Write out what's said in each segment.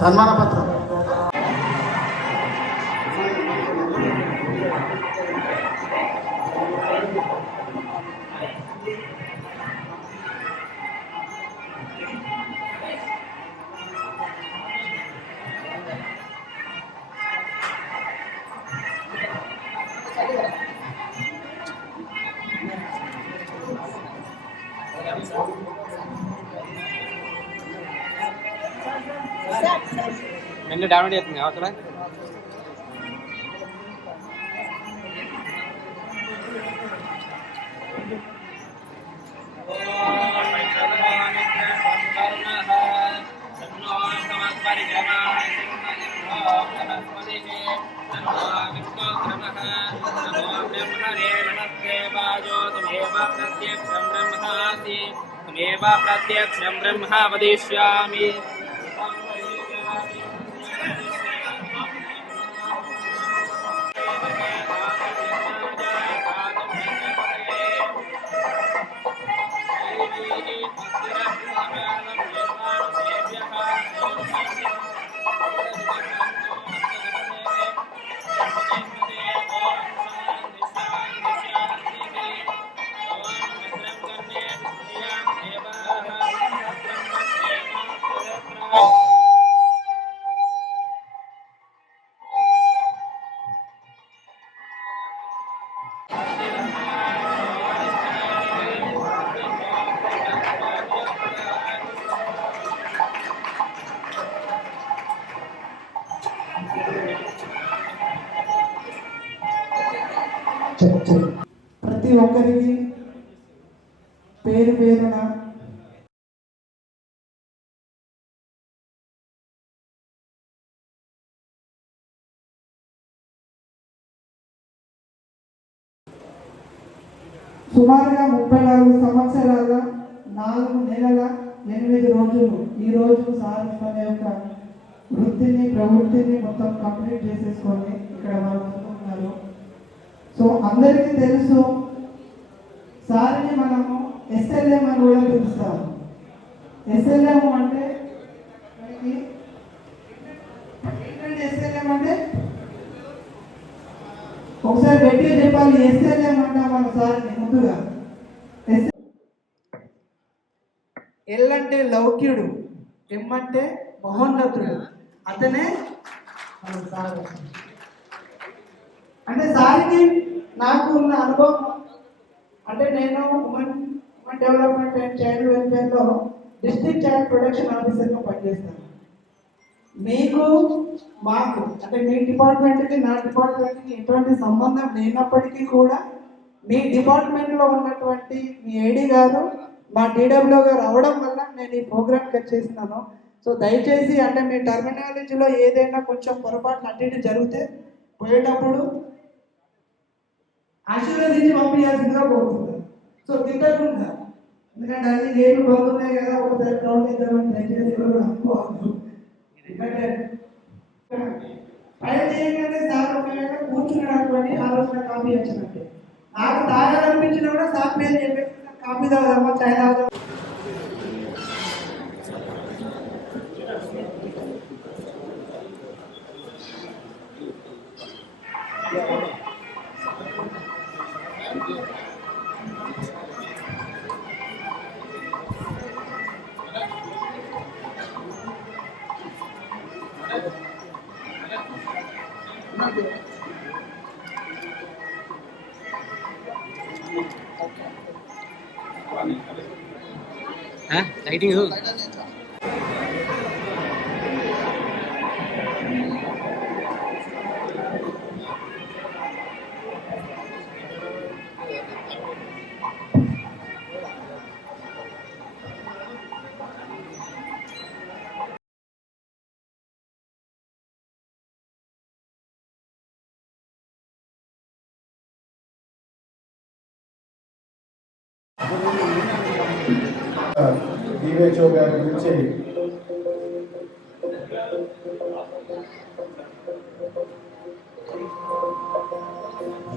సన్మాన పత్రం. Men download చేస్తుంది అవసరం. त्वमेव प्रत्यक्षं ब्रह्म वदिष्यामि. ప్రతి ఒక్కరికి పేరు పేరున సుమారుగా 34 సంవత్సరాల 4 నెలల 8 రోజులు ఈ రోజు సార్ తన యొక్క వృత్తిని ప్రవృత్తిని మొత్తం కంప్లీట్ చేసేసుకొని ఇక్కడ వాళ్ళు ఉన్నారు. సో అందరికీ తెలుసు సార్ని మనము ఎస్ఎల్ఎం అని కూడా పిలుస్తాము. ఎస్ఎల్ఎం అంటే ఎస్ఎల్ఎం అంటే ఒకసారి గట్టిగా చెప్పాలి. ఎస్ఎల్ఎం అంటాం మన సార్ని ముందుగా. ఎల్ అంటే లౌక్యుడు, ఎం అంటే మహోన్నతుడు, అతనే మన సార్. అంటే సార్కి నాకు ఉన్న అనుభవం అంటే నేను ఉమెన్ డెవలప్మెంట్ అండ్ చైల్డ్ వెల్ఫేర్లో డిస్ట్రిక్ట్ చైల్డ్ ప్రొటెక్షన్ ఆఫీసర్గా పనిచేస్తాను. మీకు మాకు అంటే మీ డిపార్ట్మెంట్కి నా డిపార్ట్మెంట్కి ఎటువంటి సంబంధం లేనప్పటికీ కూడా మీ డిపార్ట్మెంట్లో ఉన్నటువంటి మీ ఏడీ గారు మా డీడబ్ల్యూ గారు అవడం వల్ల నేను ఈ ప్రోగ్రామ్కి వచ్చేసినాను. సో దయచేసి అంటే మీ టర్మినాలజీలో ఏదైనా కొంచెం పొరపాటు అటు ఇటు జరిగితే పోయేటప్పుడు ఆశీర్వదించి పంపించాల్సిందిగా కోరుతుంది. సో తిట్టకుండా, ఎందుకంటే అన్ని గేట్లు బాగున్నాయి కదా, ఒకసారి గ్రౌండ్ ఇద్దామని దయచేసి కూడా అనుకోవద్దు. ఎందుకంటే పైన చేయగానే సార్ ఒకవేళ కూర్చున్నటువంటి ఆలోచన కాపీ వచ్చినట్టే నాకు తాగాలనిపించినా కూడా సార్ పేరు చెప్పేసి కాపీ తాగుదామా చాయ్ తాగుదామా. లైటింగ్ డిహెచ్ఓ గారి గురించి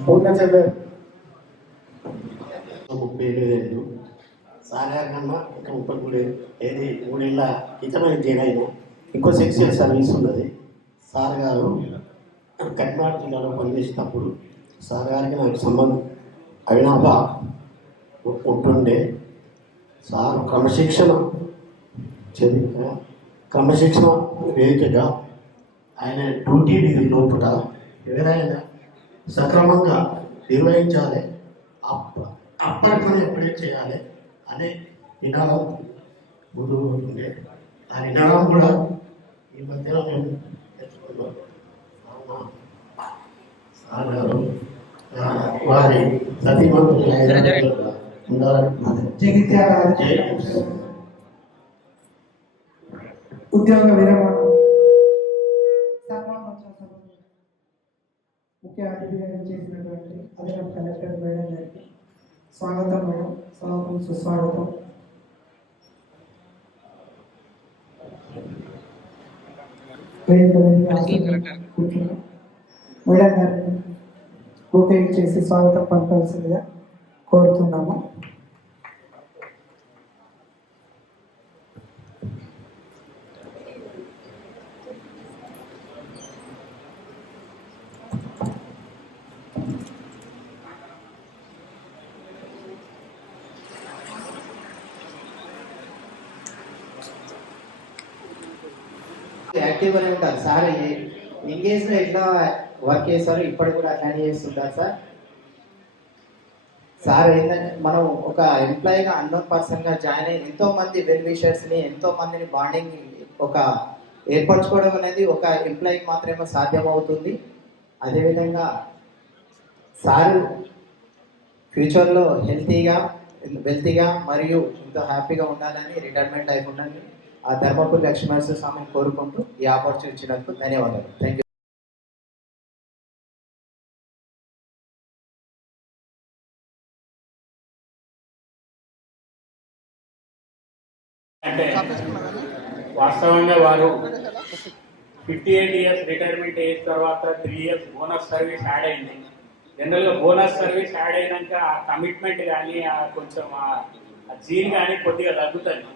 పూర్ణ 37 సాధారణంగా 33 ఏది 3 ఏళ్ళ క్రితమైన జైన్ అయినా ఇంకో 6 years సర్వీస్ ఉన్నది. సార్ గారు కర్ణాటక జిల్లాలో పనిచేసినప్పుడు సార్ గారికి నాకు సంబంధం అవినాభా ఉంటుండే. సార్ క్రమశిక్షణ వేదికగా ఆయన డ్యూటీ విధి లోపల ఎవరైనా సక్రమంగా నిర్వహించాలి, అప్పటికనే ఎప్పుడే చేయాలి అనే నినాదం ముందు ఉంటుండే. ఆ నినాదం కూడా ఈ మధ్యలో మేము తెచ్చుకున్నాం. సార్ గారు వారి సతీమణులు ఉండాలని జగిత్యాల ఉద్యోగ విరమణ సన్మానోత్సవ సభకు ముఖ్య అతిథిగా చేసినటువంటి అదనపు కలెక్టర్ మేడం గారికి స్వాగతం మేడం, స్వాగతం సుస్వాగతం. కూర్చున్నాం మేడం గారిని బుకే చేసి స్వాగతం పలకాల్సిందిగా కోరుతున్నాము. యాక్టివ్గానే ఉంటారు సార్. ఎంగేజ్లో ఎట్లా వర్క్ చేస్తారు ఇప్పుడు కూడా అట్లానే చేస్తుంటారు సార్. సార్ ఏంటంటే మనం ఒక ఎంప్లాయీగా అన్నోన్ పర్సన్గా జాయిన్ అయ్యి ఎంతో మంది వెల్ విషర్స్ని ఎంతో మందిని బాండింగ్ ఒక ఏర్పరచుకోవడం అనేది ఒక ఎంప్లాయీకి మాత్రమే సాధ్యమవుతుంది. అదేవిధంగా సార్ ఫ్యూచర్లో వెల్తీగా మరియు ఎంతో హ్యాపీగా ఉండాలని రిటైర్మెంట్ అయిపోండి ఆ ధర్మపురి లక్ష్మీనరసింహ స్వామిని కోరుకుంటూ ఈ ఆపర్చునిటీ ఇచ్చినందుకు ధన్యవాదాలు. Thank you. అంటే వాస్తవంగా వారు 58 years రిటైర్మెంట్ ఏజ్ తర్వాత 3 years బోనస్ సర్వీస్ యాడ్ అయింది. జనరల్గా బోనస్ సర్వీస్ యాడ్ అయినాక ఆ కమిట్మెంట్ కానీ కొంచెం ఆ జీన్ కానీ కొద్దిగా తగ్గుతుంది.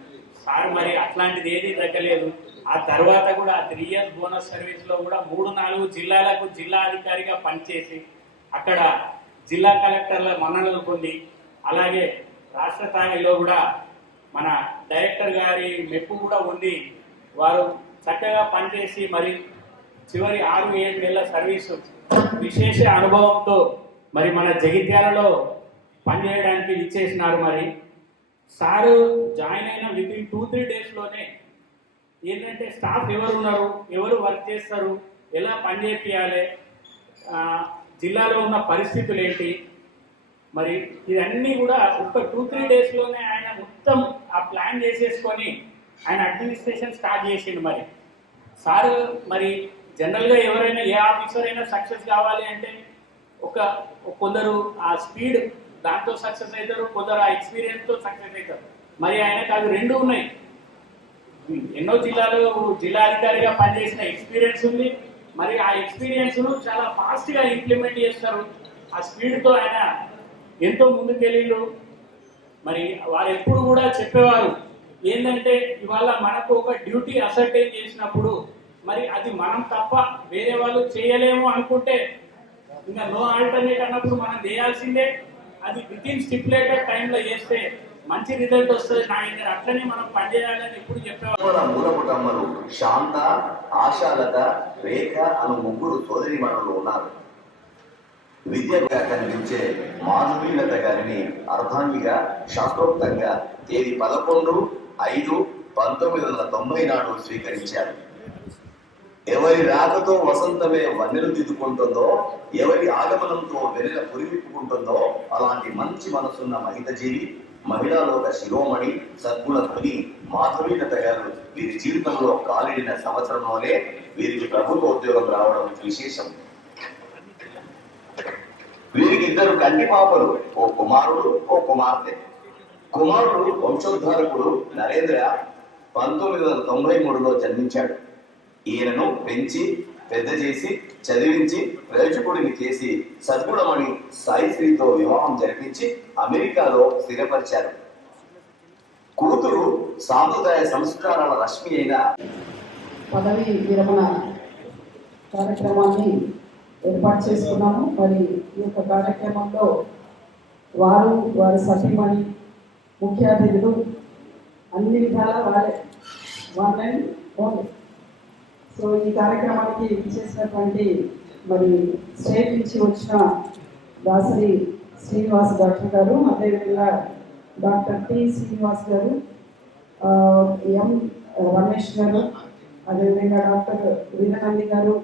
సార్ మరి అట్లాంటిది ఏది తగ్గలేదు. ఆ తర్వాత కూడా 3 years బోనస్ సర్వీస్లో కూడా 3-4 జిల్లాలకు జిల్లా అధికారిగా పనిచేసి అక్కడ జిల్లా కలెక్టర్ల మన్ననలు పొంది అలాగే రాష్ట్ర స్థాయిలో కూడా మన డైరెక్టర్ గారి మెప్పు కూడా ఉంది. వారు చక్కగా పనిచేసి మరి చివరి 6-7 నెలల సర్వీసు విశేష అనుభవంతో మరి మన జగిత్యాలలో పనిచేయడానికి ఇచ్చేసినారు. మరి సారు జాయిన్ అయిన వితిన్ 2-3 డేస్లోనే ఏంటంటే స్టాఫ్ ఎవరు ఉన్నారు, ఎవరు వర్క్ చేస్తారు, ఎలా పని చేయాలి, జిల్లాలో ఉన్న పరిస్థితులు ఏంటి, మరి ఇవన్నీ కూడా ఒక 2-3 డేస్లోనే ఆయన మొత్తం ఆ ప్లాన్ చేసేసుకొని ఆయన అడ్మినిస్ట్రేషన్ స్టార్ట్ చేసిండు. మరి సార్ మరి జనరల్గా ఎవరైనా ఏ ఆఫీసర్ అయినా సక్సెస్ కావాలి అంటే కొందరు ఆ స్పీడ్ దాంతో సక్సెస్ అవుతారు, కొందరు ఆ ఎక్స్పీరియన్స్తో సక్సెస్ అవుతారు. మరి ఆయనకు అవి 2 ఉన్నాయి. ఎన్నో జిల్లా అధికారిగా పనిచేసిన ఎక్స్పీరియన్స్ ఉంది. మరి ఆ ఎక్స్పీరియన్స్ను చాలా ఫాస్ట్గా ఇంప్లిమెంట్ చేస్తారు. ఆ స్పీడ్తో ఆయన ఎంతో ముందుకెళ్ళిండు. మరి వారు ఎప్పుడు కూడా చెప్పేవారు ఏంటంటే ఇవాళ మనకు ఒక డ్యూటీ అసర్టైన్ చేసినప్పుడు మరి అది మనం తప్ప వేరే వాళ్ళు చేయలేము అనుకుంటే ఇంకా నో ఆల్టర్నేట్ అన్నప్పుడు మనం చేయాల్సిందే. అది వితిన్ స్టిపులేటెడ్ టైంలో చేస్తే మంచి రిజల్ట్ వస్తుంది. నాకు అట్లనే మనం పనిచేయాలని ఎప్పుడు చెప్పేవారు. మూలపుటమ్మలు శాంత, ఆశాలత, రేఖ అను 3 సోదరిమణులు ఉన్నారు. విద్యగా కనిపించే మాధవీలత గారిని అర్ధాంగిగా శాస్త్రోక్తంగా తేదీ 11/5/1990 నాడు స్వీకరించారు. ఎవరి రాకతో వసంతమే వన్నెలు దిద్దుకుంటుందో, ఎవరి ఆగమనంతో వెన్నెల పురివిప్పుకుంటుందో అలాంటి మంచి మనసున్న మహితజీవి, మహిళాలోక శిరోమణి, సద్గుణ ధ్వని మాధవీలత గారు వీరి జీవితంలో కాలిడిన సంవత్సరంలోనే వీరికి ప్రభుత్వ ఉద్యోగం రావడం విశేషం. వీరికి 2 కంటి పాపలు, ఓ కుమారుడు, ఓ కుమార్తె. కుమారుడు వంశోద్ధారకుడు నరేంద్ర 1993లో జన్మించాడు. ఈయనను పెంచి పెద్ద చేసి చదివించి ప్రయోజకుడిని చేసి సద్గుణమణి సాయిశ్రీతో వివాహం జరిపించి అమెరికాలో స్థిరపరిచారు. కూతురు సాంప్రదాయ సంస్కారాల రశ్మి అయిన పదవి విరమణ కార్యక్రమాన్ని ఏర్పాటు చేసుకున్నాము. మరి ఈ యొక్క కార్యక్రమంలో వారు, వారి సతీమణి, ముఖ్య అతిథులు అన్ని విధాల వాళ్ళే వన్ అండ్ ఓన్లీ. సో ఈ కార్యక్రమానికి చేసినటువంటి మరి స్టేట్ నుంచి వచ్చిన దాసరి శ్రీనివాస్ డాక్టర్ గారు, అదేవిధంగా డాక్టర్ టి శ్రీనివాస్ గారు, ఎం రమేష్ గారు, అదేవిధంగా డాక్టర్ వీరనంది గారు,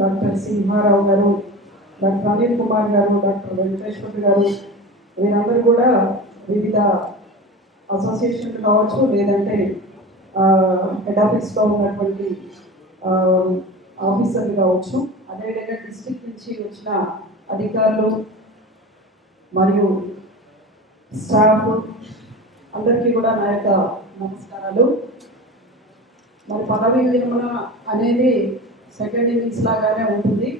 డాక్టర్ సింహారావు గారు, డాక్టర్ అనిల్ కుమార్ గారు, డాక్టర్ వెంకటేశ్వర్ గారు, వీరందరూ కూడా వివిధ అసోసియేషన్లు కావచ్చు, లేదంటే హెడ్ ఆఫీస్లో ఉన్నటువంటి ఆఫీసర్లు కావచ్చు, అదేవిధంగా డిస్ట్రిక్ట్ నుంచి వచ్చిన అధికారులు మరియు స్టాఫ్ అందరికీ కూడా నా యొక్క నమస్కారాలు. మరి పదవి విరమణ అనేది సెకండ్ ఇన్నింగ్స్ లాగానే ఉంటుంది.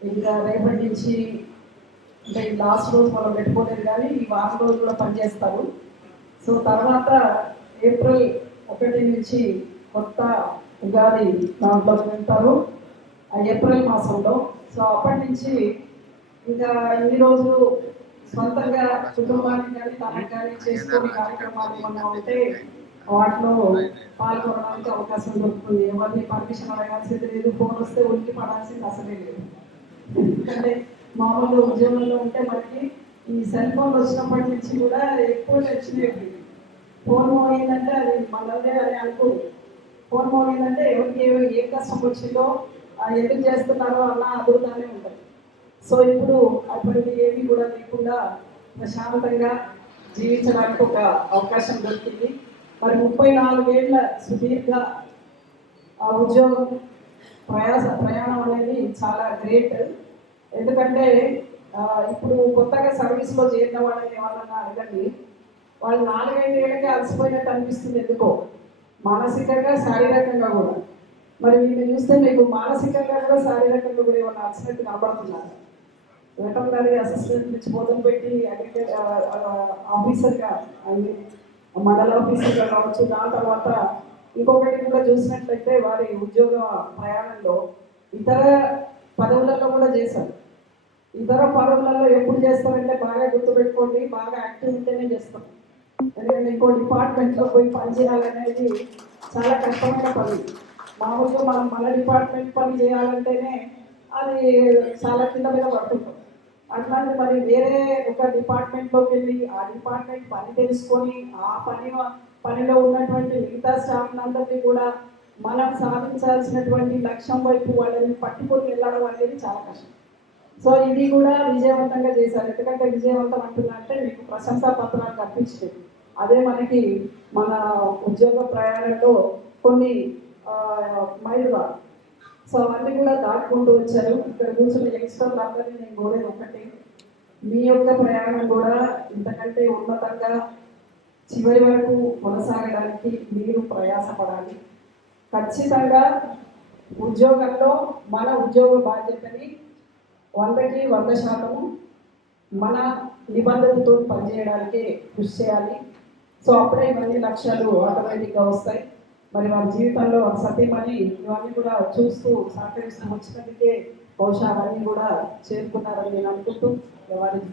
ఇంకా రేపటి నుంచి అంటే లాస్ట్ రోజు మనం పెట్టుకోలేదు, కానీ ఈ వారం రోజు కూడా పనిచేస్తారు. సో తర్వాత ఏప్రిల్ 1 నుంచి కొత్త ఉగాది దాంట్లోకి వెళ్తారు ఆ ఏప్రిల్ మాసంలో. సో అప్పటి నుంచి ఇంకా ఇన్ని రోజులు సొంతంగా కుటుంబానికి కానీ తనకు కానీ చేసుకునే కార్యక్రమాలు ఏమన్నా ఉంటే వాటిలో పాల్గొనడానికి అవకాశం దొరుకుతుంది. ఎవరిని పర్మిషన్ అడగాల్సింది లేదు, ఫోన్ వస్తే ఉనికి పడాల్సింది అసలే లేదు. ఎందుకంటే మామూలు ఉద్యోగంలో ఉంటే మనకి ఈ సెల్ ఫోన్ వచ్చినప్పటి నుంచి కూడా ఎక్కువ వచ్చినాయి. ఫోన్ మోగిందంటే అది మనల్నే అని అనుకో, ఫోన్ మోగిందంటే ఎవరికి ఏ కష్టం వచ్చిందో ఎందుకు చేస్తున్నారో అన్న అదురుగానే ఉంటుంది. సో ఇప్పుడు అటువంటి ఏమీ కూడా లేకుండా ప్రశాంతంగా జీవించడానికి ఒక అవకాశం దొరికింది. మరి 34 ఏళ్ళ సుదీర్ఘ ఆ ఉద్యోగం ప్రయాణం అనేది చాలా గ్రేట్. ఎందుకంటే ఇప్పుడు కొత్తగా సర్వీస్లో చేరిన వాళ్ళని ఏమన్నా అడగండి, వాళ్ళు 4-5 ఏళ్ళకే అలసిపోయినట్టు అనిపిస్తుంది ఎందుకో, మానసికంగా శారీరకంగా కూడా. మరి వీళ్ళు చూస్తే మీకు మానసికంగా కూడా శారీరకంగా కూడా ఏమన్నా అలసినట్టు కనబడుతున్నారు. వెటర్నరీ అసిస్టెంట్ నుంచి మొదలు పెట్టి ఆఫీసర్గా మండల ఆఫీసర్గా కావచ్చు, దాని తర్వాత ఇంకొకటి కూడా చూసినట్లయితే వారి ఉద్యోగ ప్రయాణంలో ఇతర పదవులలో కూడా చేశారు. ఇతర పదవులలో ఎప్పుడు చేస్తారంటే బాగా గుర్తుపెట్టుకోండి, బాగా యాక్టివ్ ఉంటేనే చేస్తాం. ఎందుకంటే ఇంకో డిపార్ట్మెంట్లో పోయి పనిచేయాలనేది చాలా కష్టమైన పని. మామూలుగా మనం మన డిపార్ట్మెంట్ పని చేయాలంటేనే అది చాలా కింద మీద పడుతుంటాం. అట్లాంటి మరి వేరే ఒక డిపార్ట్మెంట్లోకి వెళ్ళి ఆ డిపార్ట్మెంట్ పని తెలుసుకొని ఆ పనిలో ఉన్నటువంటి మిగతా స్టాఫ్ అందరినీ కూడా మనం సాధించాల్సినటువంటి లక్ష్యం వైపు వాళ్ళని పట్టుకొని వెళ్ళడం అనేది చాలా కష్టం. సో ఇది కూడా విజయవంతంగా చేశారు. ఎందుకంటే విజయవంతం అంటున్నా అంటే మీకు ప్రశంసా పత్రాలు కనిపించేది అదే మనకి మన ఉద్యోగ ప్రయాణంలో కొన్ని మైలురాళ్ళు. సో అవన్నీ కూడా దాటుకుంటూ వచ్చారు. ఇక్కడ కూర్చున్న యంగ్స్టర్లు అందరినీ నేను కోరేది ఒకటి, మీ యొక్క ప్రయాణం కూడా ఇంతకంటే ఉన్నతంగా చివరి వరకు కొనసాగడానికి మీరు ప్రయాసపడాలి. ఖచ్చితంగా ఉద్యోగంలో మన ఉద్యోగ బాధ్యతని 100కి 100% మన నిబంధనలతో పనిచేయడానికి కృషి చేయాలి. సో అప్పుడే ఇవన్నీ లక్ష్యాలు ఆటోమేటిక్గా వస్తాయి. మరి వారి జీవితంలో సతీమణి ఇవన్నీ కూడా చూస్తూ సహకరిస్తూ వచ్చినందుకే బహుశా అవన్నీ కూడా చేరుకున్నారని నేను అనుకుంటూ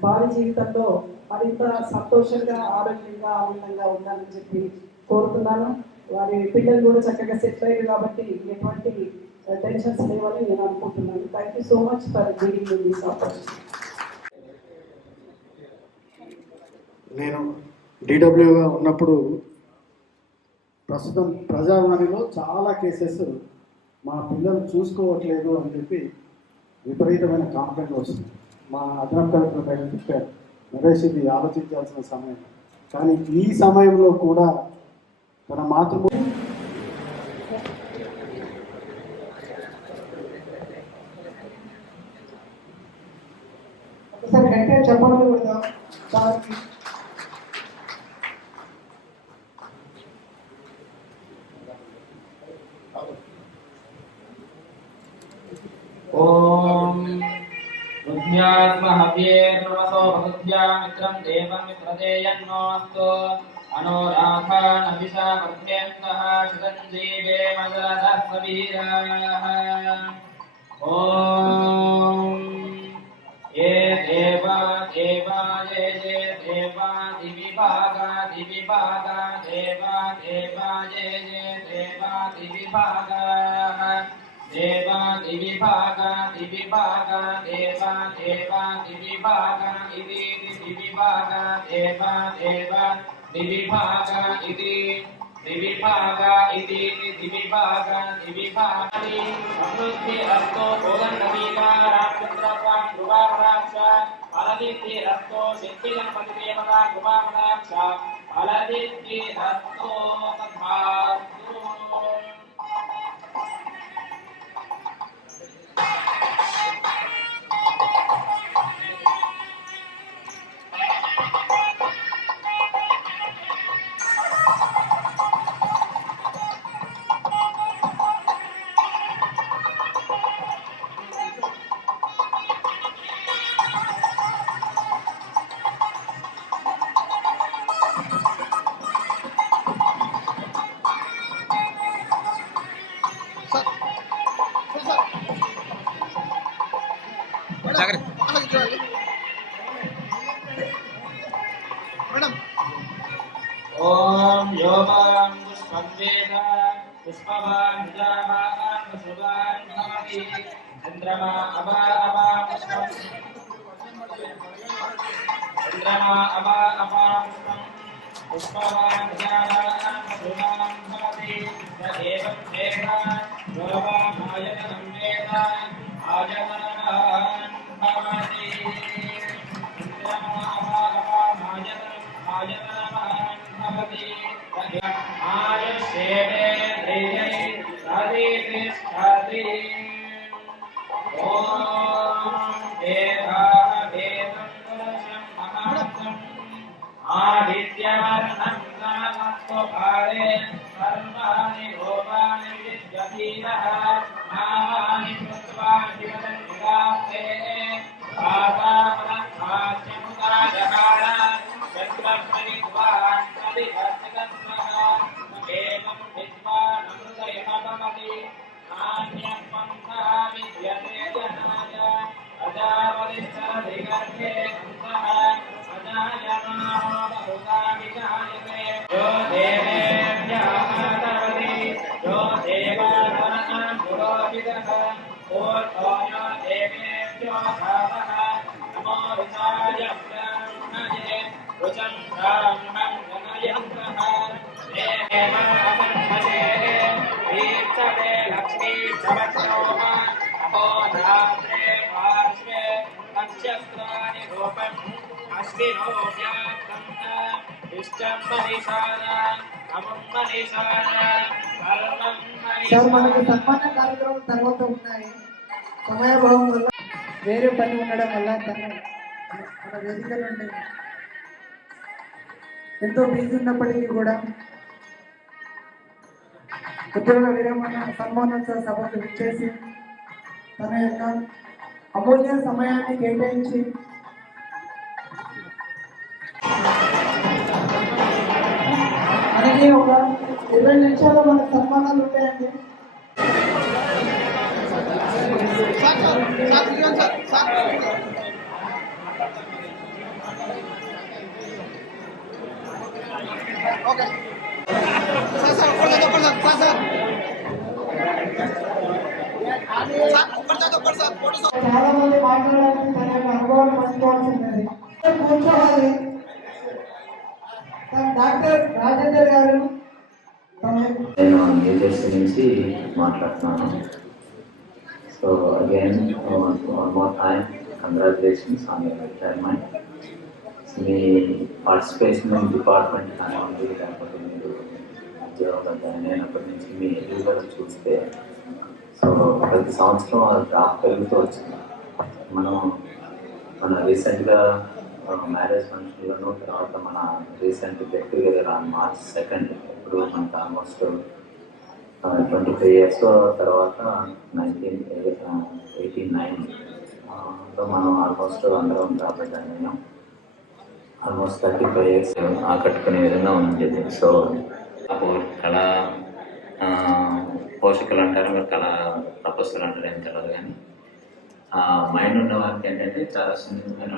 వారి జీవితంలో మరింత సంతోషంగా, ఆరోగ్యంగా, ఆనందంగా ఉండాలని చెప్పి కోరుతున్నాను. వారి పిల్లలు కూడా చక్కగా సెటిల్ అయ్యారు కాబట్టి ఎటువంటి టెన్షన్స్ లేవని నేను అనుకుంటున్నాను. Thank you so much for giving me this opportunity. నేను డిడబ్ల్యూగా ఉన్నప్పుడు ప్రస్తుతం ప్రజావాణిలో చాలా కేసెస్ మా పిల్లలు చూసుకోవట్లేదు అని చెప్పి విపరీతమైన కంప్లైంట్ వస్తుంది. మా అదనపు కలెక్టర్ పైన చెప్పారు, నరేష్ ఇది ఆలోచించాల్సిన సమయం. కానీ ఈ సమయంలో కూడా తన మాతృభూమి ఒకసారి గట్టిగా చెప్పండి కూడా సార్కి. ఓం రుద్ధ్యాత్మ హవ్యేర్నవసో భగద్యా మిత్రం దేవం విప్రదేయన్నోస్తు अनुराधान विशावर्ध्यन्तः शतञ्जीवे मदरथः सवीराः ॐ ये देवा देवा ये देवा दिविभागा दिविभागा देवा देवा ये देवा दिविभागा देवा दिविभागा दिविभागा देवा देवा दिविभागा इति दिविभागा देवा देवा दिविभागा इति दिविभागा इति दिविभागा दिविभागानि समृद्धि अस्तो भोगनवीकारा पुत्रत्वान् गुवामराक्ष अलदिति अस्तो सिद्धिगणपति देवता गुवामराक्ष अलदिति अस्तो तथास्तु ओम योगां पुष्पं वेद पुष्पवान् जावान् पुष्पवान् भवति चन्द्रमा अबा पुष्पं चन्द्रमा अबा पुष्पं पुष्पवान् जावान् पुष्पवान् भवति स एवं वेद योगामायतनं वेद आयतनान् भवति चन्द्रमा अबा आयतनान् भवति आयुष्येवे दैयै सदितिष्ठति ॐ वेदाः वेदं पुरुषं महात्मम् आदित्यार्णं नामस्वभावे सर्वाणि भोगानि विद्यतीरः नामानि कृत्वानि वदन्ति आतापरमाच्यमुदाजहार चक्रमणिद्वान् परिवर्तितस्मः एवं विद्वानमृतयः भवति नान्यपन्थः विद्यते जनाय अजावलिश्चरधिगर्भे अन्तः अजायमानो बहुधा विजायते यो देवेभ्यः आदरति यो देवानां पुरोहितः ऊर्ध्वो यो देवेभ्यो धावः नमो विचार्य ब्रह्मणे रुचं ब्राह्मणं जनयन्तः देवामन्महे ईक्षते लक्ष्मी चमत्रोः अहोरात्रे पार्श्वे नक्षत्राणि रूपम् अश्विनो व्याप्तं इष्टं महिषाय अमुं महिषाय कर्मं సార్ మనకి महिषाय సన్మాన కార్యక్రమం తర్వాత ఉన్నాయి సమయభావం వల్ల వేరే పని ఉండడం వల్ల మన వేదికలు ఉంటాయి ఎంతో బిజీ ఉన్నప్పటికీ కూడా ఉద్యోగ విరమణ సన్మానోత్సవ సభకు విచ్చేసి తన యొక్క అమూల్య సమయాన్ని కేటాయించి మనకి ఒక 20 నిమిషాలు మన సన్మానాలు ఉంటాయండి. చాలా మంది మాట్లాడాలని తన యొక్క అనుభవాన్ని పంచుకోవాల్సింది కూర్చోవాలి. డాక్టర్ రాజేందర్ గారు నేను న్యూజెర్సీ నుంచి మాట్లాడుతున్నాను. So again one more time congratulations on your retirement. Me participation in department కానివ్వండి, లేకపోతే మీరు ఉద్యోగంలో జాయిన్ అయినప్పటి నుంచి మీ ఎదుగుదల చూస్తే సో ప్రతి సంవత్సరం అది గ్రాఫ్ పెరుగుతూ వచ్చింది. మన రీసెంట్గా మ్యారేజ్ ఫంక్షన్లను, తర్వాత మన recent get together on March 2 ఇప్పుడు మనకు ఆల్మోస్ట్ 25 years తర్వాత 1989లో మనం ఆల్మోస్ట్ అందరం జాబ్లో జాయిన్ అయ్యాం. ఆల్మోస్ట్ 35 ఇయర్స్ ఆకట్టుకునే విధంగా ఉంది. సో కళా పోషకులు అంటారు, మీరు కళా తపస్సులు అంటారు, ఏం తెలియదు. కానీ మైండ్ ఉన్న వాళ్ళకి ఏంటంటే చాలా సున్నితమైన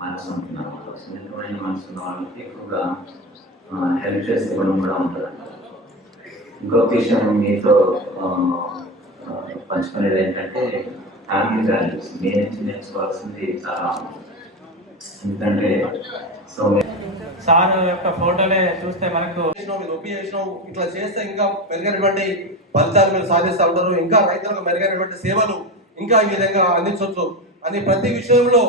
మనసు ఉంటుంది అన్నమాట. సున్నితమైన మనసు ఉన్న వాళ్ళకి ఎక్కువగా హెల్ప్ చేసే గుణం కూడా ఉంటుంది. ఇంకొక విషయం మీతో పంచుకునేది ఏంటంటే ఫ్యామిలీ వాల్యూస్. మీ నుంచి నేర్చుకోవాల్సింది చాలా. ఎందుకంటే సార్ యొక్క ఫోటోలే చూస్తే మనకు ఇట్లా చేస్తే ఇంకా మెరుగైనటువంటి ఫలితాలు మీరు సాధిస్తూ ఉంటారు. ఇంకా రైతులకు మెరుగైనటువంటి సేవలు ఇంకా ఈ విధంగా అందించవచ్చు అని ప్రతి విషయంలో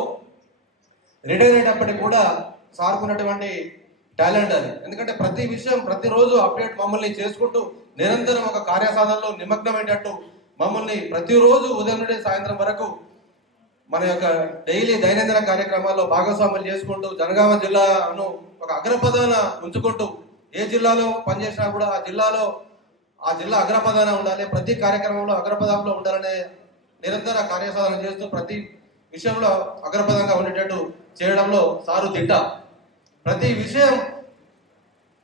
రిటైర్ అయ్యేటప్పటికి కూడా సార్కున్నటువంటి టాలెంట్ అది. ఎందుకంటే ప్రతి విషయం ప్రతిరోజు అప్డేట్ మమ్మల్ని చేసుకుంటూ నిరంతరం ఒక కార్యసాధనలో నిమగ్నమయ్యేటట్టు మమ్మల్ని ప్రతిరోజు ఉదయం నుండి సాయంత్రం వరకు మన యొక్క డైలీ దైనందిన కార్యక్రమాల్లో భాగస్వాములు చేసుకుంటూ జనగామ జిల్లాను ఒక అగ్రపదాన ఉంచుకుంటూ ఏ జిల్లాలో పనిచేసినా కూడా ఆ జిల్లా అగ్రపదాన ఉండాలి, ప్రతి కార్యక్రమంలో అగ్రపదంలో ఉండాలనే నిరంతర కార్యసాధన చేస్తూ ప్రతి విషయంలో అగ్రపదంగా ఉండేటట్టు చేయడంలో సారు దిట్ట. ప్రతి విషయం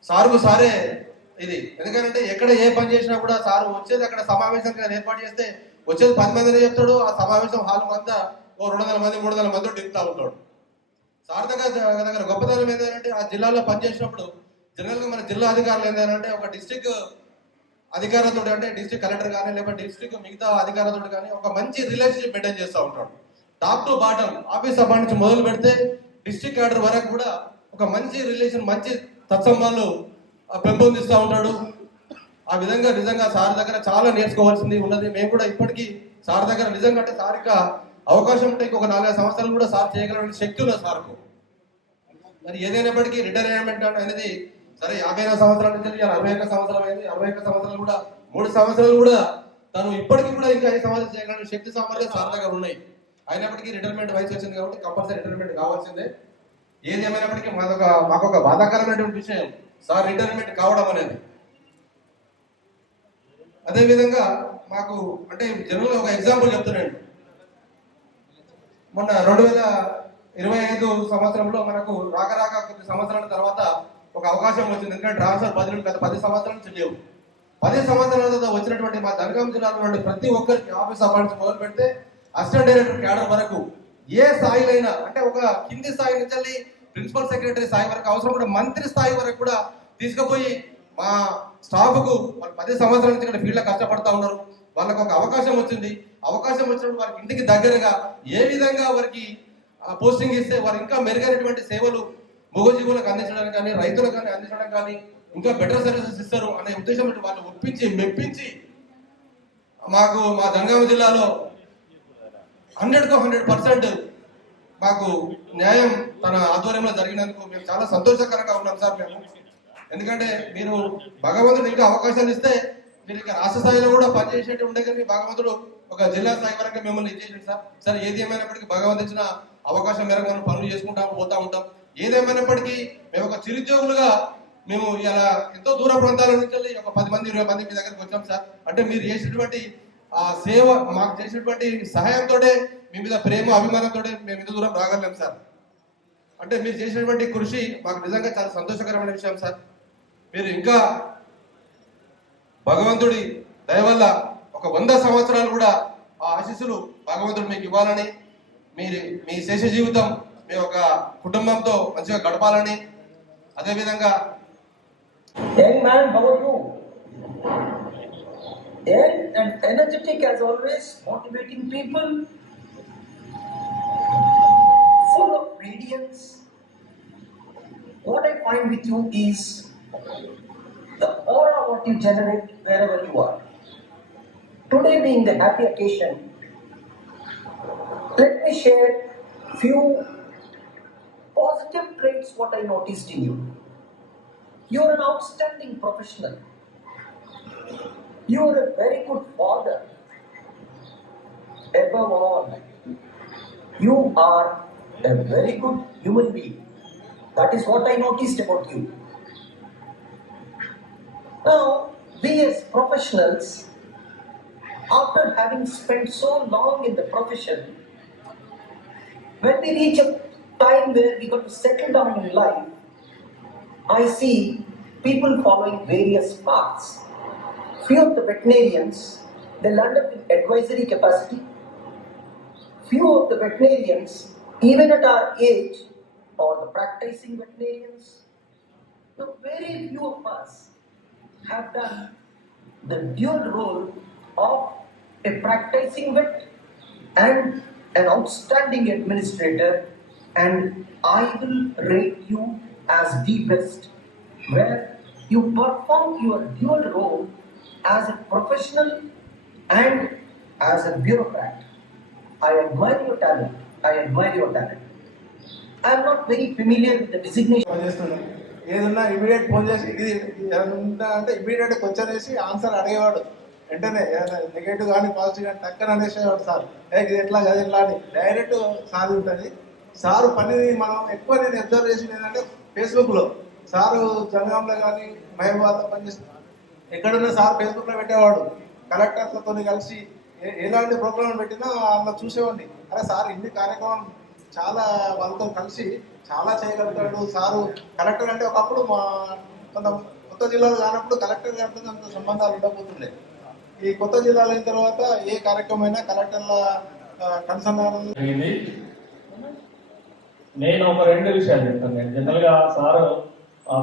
సారుకు సారే ఇది. ఎందుకంటే ఎక్కడ ఏ పని చేసినా కూడా సారు వచ్చేది అక్కడ సమావేశం ఏర్పాటు చేస్తే వచ్చేది 10 మందిని చెప్తాడు. ఆ సమావేశం హాల్ అంతా 200 మంది 300 మంది దిగుతూ ఉంటాడు. సార్ దగ్గర గొప్పతనం ఏంటంటే ఆ జిల్లాలో పనిచేసినప్పుడు జనరల్గా మన జిల్లా అధికారులు ఏంటంటే ఒక డిస్ట్రిక్ట్ అధికారులతో అంటే డిస్ట్రిక్ట్ కలెక్టర్ కానీ లేకపోతే డిస్ట్రిక్ట్ మిగతా అధికారులతో కానీ ఒక మంచి రిలేషన్షిప్ మెయింటైన్ చేస్తూ ఉంటాడు. టాప్ టు బాటమ్ ఆఫీస్ సభ నుంచి మొదలు పెడితే డిస్ట్రిక్ట్ క్యాడర్ వరకు కూడా ఒక మంచి రిలేషన్, మంచి తత్సంబాలు పెంపొందిస్తూ ఉంటాడు. ఆ విధంగా నిజంగా సార్ దగ్గర చాలా నేర్చుకోవాల్సింది ఉన్నది. మేము కూడా ఇప్పటికీ సార్ దగ్గర నిజంగా అంటే సార్ అవకాశం ఉంటే ఇంకొక 4-5 సంవత్సరాలు కూడా సార్ చేయగలిగిన శక్తి ఉన్నది సార్కు. మరి ఏదైనప్పటికీ రిటైర్మెంట్ అనేది సరే 51 సంవత్సరాల నుంచి 61 సంవత్సరం అయింది. 61 సంవత్సరాలు కూడా 3 సంవత్సరాలు కూడా తను ఇప్పటికీ కూడా ఇంకా 5 సంవత్సరాలు చేయగలిగిన శక్తి సామర్థ్యాలు సార్ దగ్గర ఉన్నాయి. అయినప్పటికీ రిటైర్మెంట్ వయసు వచ్చింది కాబట్టి కంపల్సరీ రిటైర్మెంట్ కావాల్సిందే. ఏది ఏమైనప్పటికీ మాకు ఒక బాధాకరమైనటువంటి విషయం సార్ రిటైర్మెంట్ కావడం అనేది. అదేవిధంగా మాకు అంటే జనరల్గా ఒక ఎగ్జాంపుల్ చెప్తున్నాను. మొన్న 2025 సంవత్సరంలో మనకు రాక కొద్ది సంవత్సరాల తర్వాత ఒక అవకాశం వచ్చింది. ఎందుకంటే ట్రాన్స్ఫర్ బదిలీలు గత 10 సంవత్సరాల నుంచి లేవు. 10 సంవత్సరాల తర్వాత వచ్చినటువంటి మా జనగాం జిల్లాలో ప్రతి ఒక్కరికి ఆఫీస్ అపాయింట్స్ మొదలు పెడితే అసిస్టెంట్ డైరెక్టర్ క్యాడర్ వరకు ఏ స్థాయిలైనా అంటే ఒక కింది స్థాయి నుంచి ప్రిన్సిపల్ సెక్రటరీ స్థాయి వరకు అవసరం కూడా మంత్రి స్థాయి వరకు కూడా తీసుకుపోయి మా స్టాఫ్కు వాళ్ళు 10 సంవత్సరాల నుంచి ఇక్కడ ఫీల్డ్లో కష్టపడతా ఉన్నారు. వాళ్ళకు ఒక అవకాశం వచ్చింది. అవకాశం వచ్చినప్పుడు వారికి ఇంటికి దగ్గరగా ఏ విధంగా వారికి పోస్టింగ్ ఇస్తే వారు ఇంకా మెరుగైనటువంటి సేవలు మూగజీవులకు అందించడానికి కానీ రైతులకు కానీ అందించడానికి కానీ ఇంకా బెటర్ సర్వీసెస్ ఇస్తారు అనే ఉద్దేశం వాళ్ళు ఒప్పించి మెప్పించి మాకు మా జనగామ జిల్లాలో 100కు 100% మాకు న్యాయం తన ఆధ్వర్యంలో జరిగినందుకు మేము చాలా సంతోషకరంగా ఉన్నాం సార్. మేము ఎందుకంటే మీరు భగవంతుడు ఇంకా అవకాశాలు ఇస్తే మీరు ఇంకా రాష్ట్ర స్థాయిలో కూడా పనిచేసేట్టు ఉండే కానీ భగవంతుడు ఒక జిల్లా స్థాయి వరకు మిమ్మల్ని ఇచ్చేసాడు సార్. సరే ఏది ఏమైనప్పటికీ భగవంతు ఇచ్చిన అవకాశం మేరకు మనం పనులు చేసుకుంటాం పోతా ఉంటాం. ఏదేమైనప్పటికీ మేము ఒక చిరుద్యోగులుగా మేము ఇలా ఎంతో దూర ప్రాంతాల నుంచి ఒక 10 మంది 20 మంది మీ దగ్గరికి వచ్చాం సార్. అంటే మీరు చేసినటువంటి ఆ సేవ మాకు చేసినటువంటి సహాయంతో మీ మీద ప్రేమ అభిమానంతో మేము ఇంత దూరం రాగలేం సార్. అంటే మీరు చేసినటువంటి కృషి మాకు నిజంగా చాలా సంతోషకరమైన విషయం సార్. మీరు ఇంకా భగవంతుడి దయ వల్ల ఒక 100 సంవత్సరాలు కూడా ఆ ఆశీస్సులు భగవంతుడు మీకు ఇవ్వాలని, మీ శేష జీవితం మీ ఒక కుటుంబంతో మంచిగా గడపాలని, అదేవిధంగా Young man, how are you? Young and energetic as always, motivating people, full of radiance. What I find with you is the aura what you generate wherever you are. Today being the happy occasion, let me share few positive traits what I noticed in you. You are an outstanding professional. You are a very good father. Above all, you are a very good human being. That is what I noticed about you. Now, we as professionals, after having spent so long in the profession, when we reach a time where we got to settle down in life, I see people following various paths. Few of the veterinarians, they land up in advisory capacity. Few of the veterinarians, even at our age, or the practicing veterinarians, very few of us have done the dual role of a practicing vet and an outstanding administrator, and I will rate you as the best, where you perform your dual role as a professional and as a bureaucrat. I admire your talent. I admire your talent. I am not very familiar with the designation. పనిచేస్తున్నాం. ఏదన్నా immediate phone చేసి ఇది ఉందా అంటే immediate question వేసి answer అడిగేవాడు. వెంటనే negative కానీ పాజిటివ్ కానీ టక్కన అనేసేవాడు సార్. ఇది ఎట్లా అది ఎట్లా అని డైరెక్ట్ సార్ ఉంటుంది. సారు పనిని మనం ఎక్కువ నేను అబ్జర్వ్ చేసింది ఏంటంటే ఫేస్బుక్లో సారు జనగాంలో కానీ మహబూబాబాద్లో పనిచేస్తున్నారు. ఎక్కడున్నా సార్ ఫేస్బుక్లో పెట్టేవాడు. కలెక్టర్లతో కలిసి ఎలాంటి ప్రోగ్రాం పెట్టినా అందులో చూసేవాడిని. అరే సార్ ఇన్ని కార్యక్రమం చాలా వాళ్ళతో కలిసి చాలా చేయగలుగుతాడు సారు. కలెక్టర్ అంటే ఒకప్పుడు మా కొత్త జిల్లాలు కానప్పుడు కలెక్టర్ గారితో అంత సంబంధాలు ఉండబోతుండే. ఈ కొత్త జిల్లాలు అయిన తర్వాత ఏ కార్యక్రమం అయినా కలెక్టర్ల కన్సర్న్. నేను ఒక 2 విషయాలు చెప్తాను. నేను జనరల్గా సార్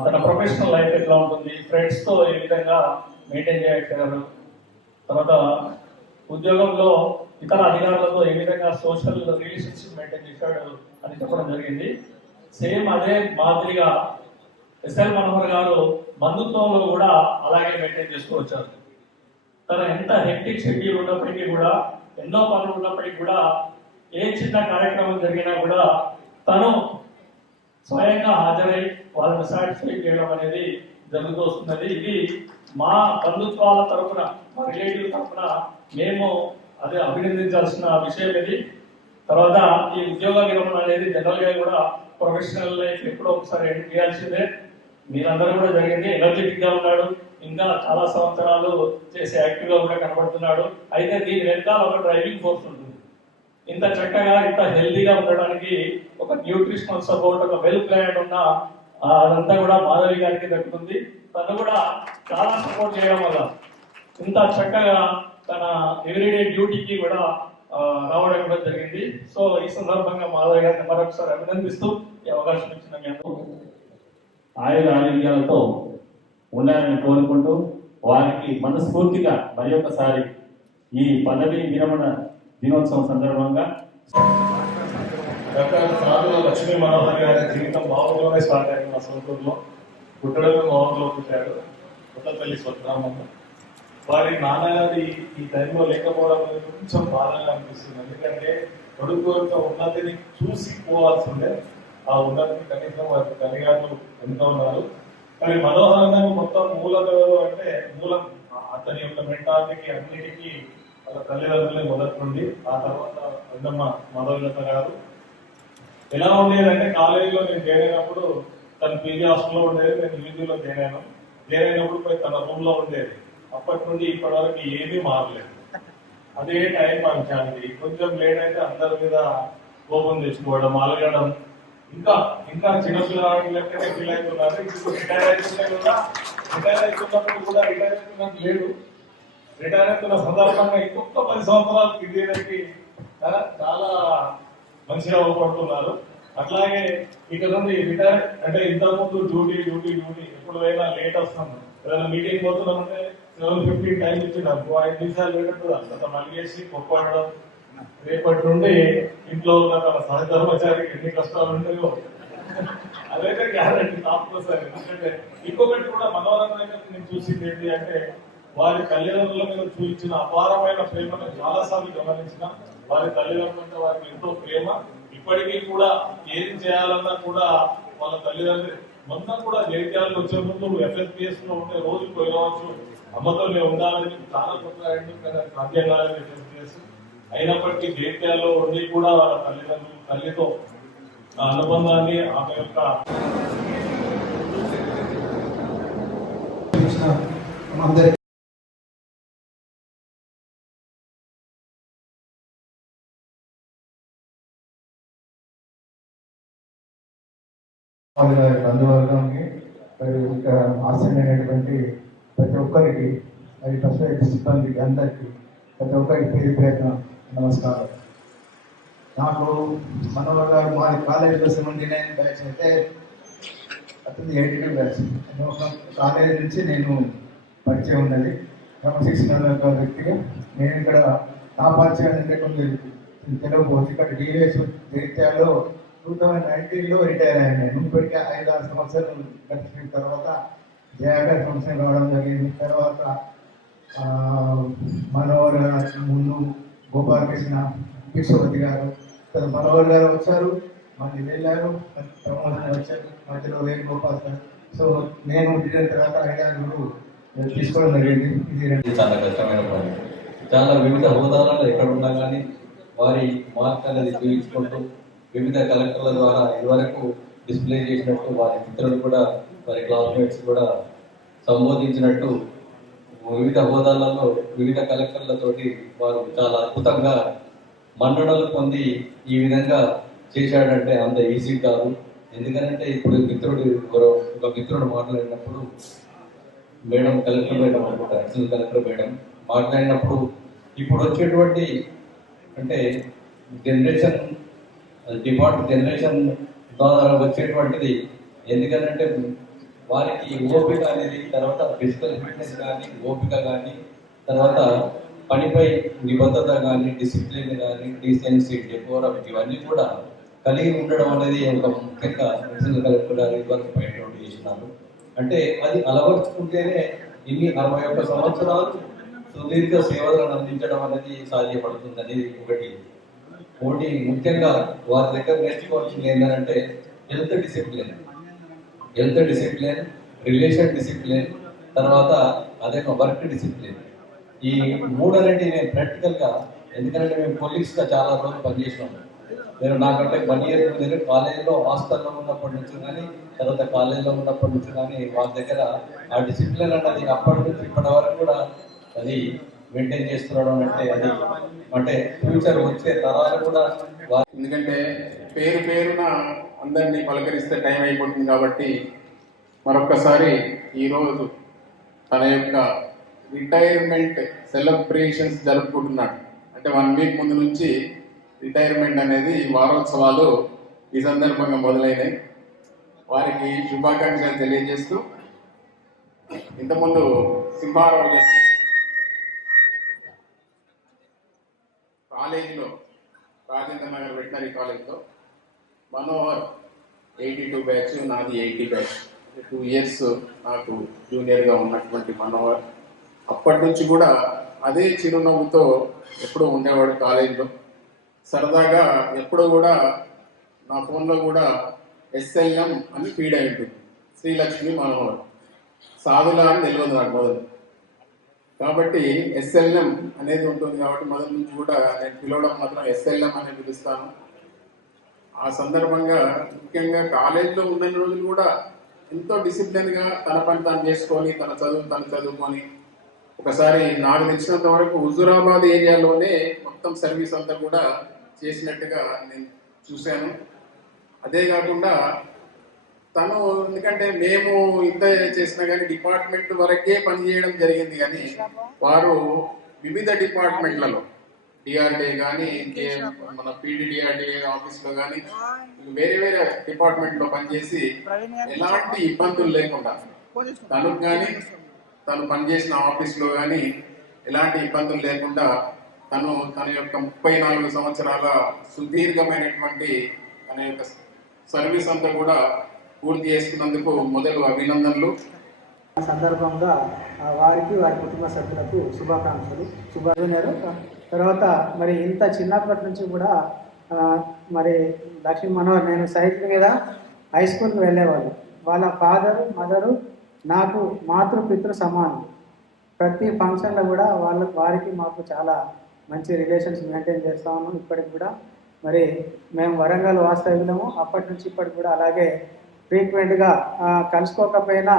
తన ప్రొఫెషనల్ లైఫ్ ఎట్లా ఉంటుంది, ఫ్రెండ్స్తో ఏ విధంగా మెయింటైన్ చేయగలరు, తర్వాత ఉద్యోగంలో ఇతర అధికారులతో ఏ విధంగా సోషల్ రిలేషన్షిప్ మెయింటైన్ చేశాడు అని చెప్పడం జరిగింది. సేమ్ అదే మాదిరిగా ఎస్ఎల్ మనోహర్ గారు బంధుత్వంలో కూడా అలాగే మెయింటైన్ చేస్తూ వచ్చారు. తన ఎంత హెక్టిక్ షెడ్యూల్ ఉన్నప్పటికీ కూడా, ఎన్నో పనులు ఉన్నప్పటికీ కూడా, ఏ చిన్న కార్యక్రమం జరిగినా కూడా తను స్వయంగా హాజరై వాళ్ళని సాటిస్ఫై చేయడం అనేది జరుగుతూ వస్తున్నది. ఇది మా బంధుత్వాల తరఫున, మా రిలేటివ్ తరఫున మేము అదే అభినందించాల్సిన విషయం ఇది. తర్వాత ఈ ఉద్యోగ విరమణ అనేది జనరల్ గా కూడా ప్రొఫెషనల్ లైఫ్ ఎప్పుడో ఒకసారి ఎండ్ చేయాల్సిందే. మీరందరూ కూడా జరిగింది. ఎనర్జెటిక్ గా ఉన్నాడు, ఇంకా చాలా సంవత్సరాలు చేసే యాక్టివ్ గా కూడా కనబడుతున్నాడు. అయితే దీని వెనకాల ఒక డ్రైవింగ్ ఫోర్స్ ఉంటుంది. ఇంత చక్కగా ఇంత హెల్తీగా ఉండడానికి ఒక న్యూట్రిషనల్ సపోర్ట్, ఒక వెల్ ప్లాన్ ఉన్న అదంతా కూడా మాధవి గారికి దక్కుతుంది. తను కూడా చాలా సపోర్ట్ చేయడం వల్ల ఇంత చక్కగా తన ఎవ్రీడే డ్యూటీకి కూడా రావడం కూడా జరిగింది. సో ఈ సందర్భంగా మాధవ్ గారిని మరొకసారి అభినందిస్తూ ఈ అవకాశం ఇచ్చిన మీ అందరూ ఆయుర ఆరోగ్యాలతో ఉండాలని కోరుకుంటూ వారికి మనస్ఫూర్తిగా మరి ఒకసారి ఈ పదవి విరమణ దినోత్సవం సందర్భంగా డాక్టర్ సాధు లక్ష్మీ మనోహర్ గారి జీవితం మామూలుగానే స్టార్ట్ అయింది. మా సొంతూరులో పుట్టడంలో మామూలులో పుట్టాడు, కొత్తపల్లి స్వగ్రామంలో. వారి నాన్నగారి ఈ టైంలో లేకపోవడం అనేది కొంచెం బాధగా అనిపిస్తుంది. ఎందుకంటే కొడుకు యొక్క ఉన్నతిని చూసి పోవాల్సి ఉండే, ఆ ఉన్నతిని కనీసం వారి తల్లిగారులు ఎంతో ఉన్నారు. మరి మనోహరంగా మొత్తం మూలం అంటే మూలం అతని యొక్క మెంటాలిటీకి అన్నిటికీ వాళ్ళ తల్లిదండ్రులే మొదటి నుండి, ఆ తర్వాత రెండమ్మ మాధవీలత గారు. ఎలా ఉండేదంటే కాలేజీలో నేను జాయిన్ అయినప్పుడు తను పీజీ హాస్టల్లో ఉండేది, నేను యూజీలో జాయిన్ అయినప్పుడు పోయి తన రూమ్ లో ఉండేది. అప్పటి నుండి ఇప్పటి వరకు ఏమీ మారలేదు. అదే టైం పంచాలిటీ. కొంచెం లేట్ అయితే అందరి మీద కోపం తెచ్చుకోవడం, అలగడం, ఇంకా ఇంకా చిన్నపిల్లవాడి లెక్కనే ఫీల్ అవుతున్నారు. ఇప్పుడు రిటైర్ అవుతున్నప్పుడు కూడా రిటైర్ అవుతున్నట్టు లేడు. రిటైర్ అవుతున్న సందర్భంగా ఇంకొక 10 సంవత్సరాలు కిందకి చాలా మంచిగా అవపడుతున్నారు. అట్లాగే ఇక్కడ నుండి రిటైర్ అంటే ఇంతకుముందు డ్యూటీ ఎప్పుడు అయినా లేట్ వస్తాను. ఏదైనా మీటింగ్ పోతున్నామంటే 7:15 టైం ఇచ్చినప్పుడు 5 నిమిషాలు లేనట్టు అంత మళ్ళీ కొట్టుకోవడం. రేపటి నుండి ఇంట్లో ఉన్న తన సహధర్మచారికి ఎన్ని కష్టాలు ఉంటాయో అదైతే గ్యారంటీ తప్పనిసరి. ఎందుకంటే ఇంకొకటి కూడా మనోరంగా నేను చూసింది ఏంటి అంటే వారి తల్లిదండ్రుల మీద చూపించిన అపారమైన ప్రేమను చాలా సార్లు గమనించిన. వారి తల్లిదండ్రులు అంటే వారికి ఎంతో ప్రేమ. ఇప్పటికీ కూడా ఏం చేయాలన్నా కూడా వాళ్ళ తల్లిదండ్రులు మొన్న కూడా జైత్యాలకు వచ్చే ముందు FSPS లో ఉంటే రోజు పోయవచ్చు, అమ్మతో ఉండాలని చాలా కొత్త సాధ్యం కాలేదు FSPS. అయినప్పటికీ జైత్యాల్లో ఉండి కూడా వాళ్ళ తల్లితో అనుబంధాన్ని ఆమె యొక్క వారి బంధువర్గానికి మరి ఇక్కడ ఆసన్నమైనటువంటి ప్రతి ఒక్కరికి మరి ఫస్ట్ సిబ్బందికి అందరికీ ప్రతి ఒక్కరికి పేరు పేరున నమస్కారం. నాకు మనోహర్ గారు మా కాలేజీలో 79 బ్యాచ్ అయితే అతను 82 బ్యాచ్. కాలేజీ నుంచి నేను పరిచయం ఉన్నది క్రమశిక్షణ వ్యక్తిగా. నేను ఇక్కడ నా పరిచయం అంటే కొన్ని తెలుగుపోవచ్చు. ఇక్కడ డిఎస్ జగిత్యాలలో 2019లో రిటైర్ అయ్యాను. నేను ఇప్పటికీ 5-6 సంవత్సరాలు గడిచిన తర్వాత జయాగారి సంవత్సరం రావడం జరిగింది. తర్వాత మనోహర్ గారు, ముందు గోపాలకృష్ణ, భిక్షపతి గారు, మనోహర్ గారు వచ్చారు, మళ్ళీ వెళ్ళారు, ప్రమోదన్ వచ్చారు, మధ్యలో వేణుగోపాల్ సార్. సో నేను దిగిన తర్వాత 5-6 తీసుకోవడం జరిగింది. ఇది చాలా కష్టమైన పని. చాలా వివిధ హోదాలలో ఎక్కడ ఉన్నా కానీ వారి మార్క్ అనేది చూపించుకుంటూ వివిధ కలెక్టర్ల ద్వారా ఇదివరకు డిస్ప్లే చేసినట్టు వారి మిత్రులు కూడా వారి క్లాస్మేట్స్ కూడా సంబోధించినట్టు వివిధ హోదాలలో వివిధ కలెక్టర్లతోటి వారు చాలా అద్భుతంగా మన్ననలు పొంది ఈ విధంగా చేశాడంటే అంత ఈజీ కాదు. ఎందుకంటే ఇప్పుడు ఒక మిత్రుడు మాట్లాడినప్పుడు మేడం, కలెక్టర్ మేడం అనుకుంటా, అడిషనల్ కలెక్టర్ మేడం మాట్లాడినప్పుడు ఇప్పుడు వచ్చేటువంటి అంటే జనరేషన్ ద్వారా వచ్చేటువంటిది ఎందుకంటే వారికి ఓపిక అనేది, తర్వాత ఫిజికల్ ఫిట్నెస్ కానీ, ఓపిక కానీ, తర్వాత పనిపై నిబద్ధత కానీ, డిసిప్లిన్ కానీ, డీసెన్సీ, డెకోరం ఇవన్నీ కూడా కలిగి ఉండడం అనేది ఒక ముఖ్యంగా అడిషనల్ కలెక్టర్ గారు ఇదివరకు పాయింట్అవుట్ చేసినారు. అంటే అది అలవర్చుకుంటేనే ఇన్ని 61 సంవత్సరాలు సుదీర్ఘ సేవలను అందించడం అనేది సాధ్యపడుతుంది అనేది ఒకటి. ముఖ్యంగా వారి దగ్గర నేర్చుకోవాల్సింది ఏంటంటే హెల్త్ డిసిప్లిన్, రిలేషన్ డిసిప్లిన్, తర్వాత అదే వర్క్ డిసిప్లిన్. ఈ 3 అనేది నేను ప్రాక్టికల్గా, ఎందుకంటే మేము కొలీగ్స్గా చాలా రోజులు పనిచేసినాము. నేను నాకంటే 1 ఇయర్ ముందు కాలేజీలో హాస్టల్లో ఉన్నప్పటి నుంచి కానీ, తర్వాత కాలేజీలో ఉన్నప్పటి నుంచి కానీ వాళ్ళ దగ్గర ఆ డిసిప్లిన్ అన్నది అప్పటి నుంచి ఇప్పటి వరకు కూడా అది మెయింటైన్ చేస్తున్నాడు. అంటే ఫ్యూచర్ వచ్చే తరాలు కూడా. ఎందుకంటే పేరున అందరినీ పలకరిస్తే టైం అయిపోతుంది కాబట్టి మరొక్కసారి ఈరోజు తన యొక్క రిటైర్మెంట్ సెలబ్రేషన్స్ జరుపుకుంటున్నాడు. అంటే 1 వీక్ ముందు నుంచి రిటైర్మెంట్ అనేది వారోత్సవాలు ఈ సందర్భంగా మొదలైనాయి. వారికి శుభాకాంక్షలు తెలియజేస్తూ ఇంతకుముందు సింహారావు కాలేజీలో రాజేంద్ర నగర్ వెటనరీ కాలేజ్లో మనోహర్ 82 బ్యాచ్, నాది 80 బ్యాచ్. 2 ఇయర్స్ నాకు జూనియర్గా ఉన్నటువంటి మనోహర్ అప్పటి నుంచి కూడా అదే చిరునవ్వుతో ఎప్పుడూ ఉండేవాడు కాలేజీలో. సరదాగా ఎప్పుడూ కూడా నా ఫోన్లో కూడా SLM అని ఫీడ్ అయి ఉంటుంది, శ్రీలక్ష్మి మనోహర్. సాధులా అని తెలియదు నాకు మొదలు, కాబట్టి SLM అనేది ఉంటుంది. కాబట్టి మొదటి నుంచి కూడా నేను పిలవడం మాత్రం SLM అని పిలుస్తాను. ఆ సందర్భంగా ముఖ్యంగా కాలేజీలో ఉన్న రోజులు కూడా ఎంతో డిసిప్లిన్గా తన పని తాను చేసుకొని, తన చదువు తను చదువుకొని, ఒకసారి నాకు తెలిసినంత వరకు హుజూరాబాద్ ఏరియాలోనే మొత్తం సర్వీస్ అంతా కూడా చేసినట్టుగా నేను చూశాను. అదే కాకుండా తను, ఎందుకంటే మేము ఇంత చేసినా కానీ డిపార్ట్మెంట్ వరకే పనిచేయడం జరిగింది, కానీ వారు వివిధ డిపార్ట్మెంట్లలో డిఆర్డీఏ కానీ, మన పీడీడీఆర్డీఏ ఆఫీస్లో కానీ వేరే వేరే డిపార్ట్మెంట్లో పనిచేసి ఎలాంటి ఇబ్బందులు లేకుండా తనకు కానీ తను పనిచేసిన ఆఫీస్లో కానీ ఎలాంటి ఇబ్బందులు లేకుండా తన యొక్క 34 సంవత్సరాల సుదీర్ఘమైనటువంటి తన యొక్క సర్వీస్ అంతా కూడా పూర్తి చేసుకున్నందుకు మొదలు అభినందనలు. సందర్భంగా వారికి, వారి కుటుంబ సభ్యులకు శుభాకాంక్షలు. తర్వాత మరి ఇంత చిన్నప్పటి నుంచి కూడా మరి లక్ష్మీ మనోహర్, నేను సైకిల్ మీద హై స్కూల్కి వెళ్ళేవాళ్ళు. వాళ్ళ ఫాదరు, మదరు నాకు మాతృపితృ సమానం. ప్రతి ఫంక్షన్లో కూడా వారికి మాకు చాలా మంచి రిలేషన్స్ మెయింటైన్ చేస్తా ఉన్నాం ఇప్పటికి కూడా. మరి మేము వరంగల్ వాస్తవ్యులము, అప్పటి నుంచి ఇప్పటికి కూడా అలాగే ఫ్రీక్వెంట్గా కలుసుకోకపోయినా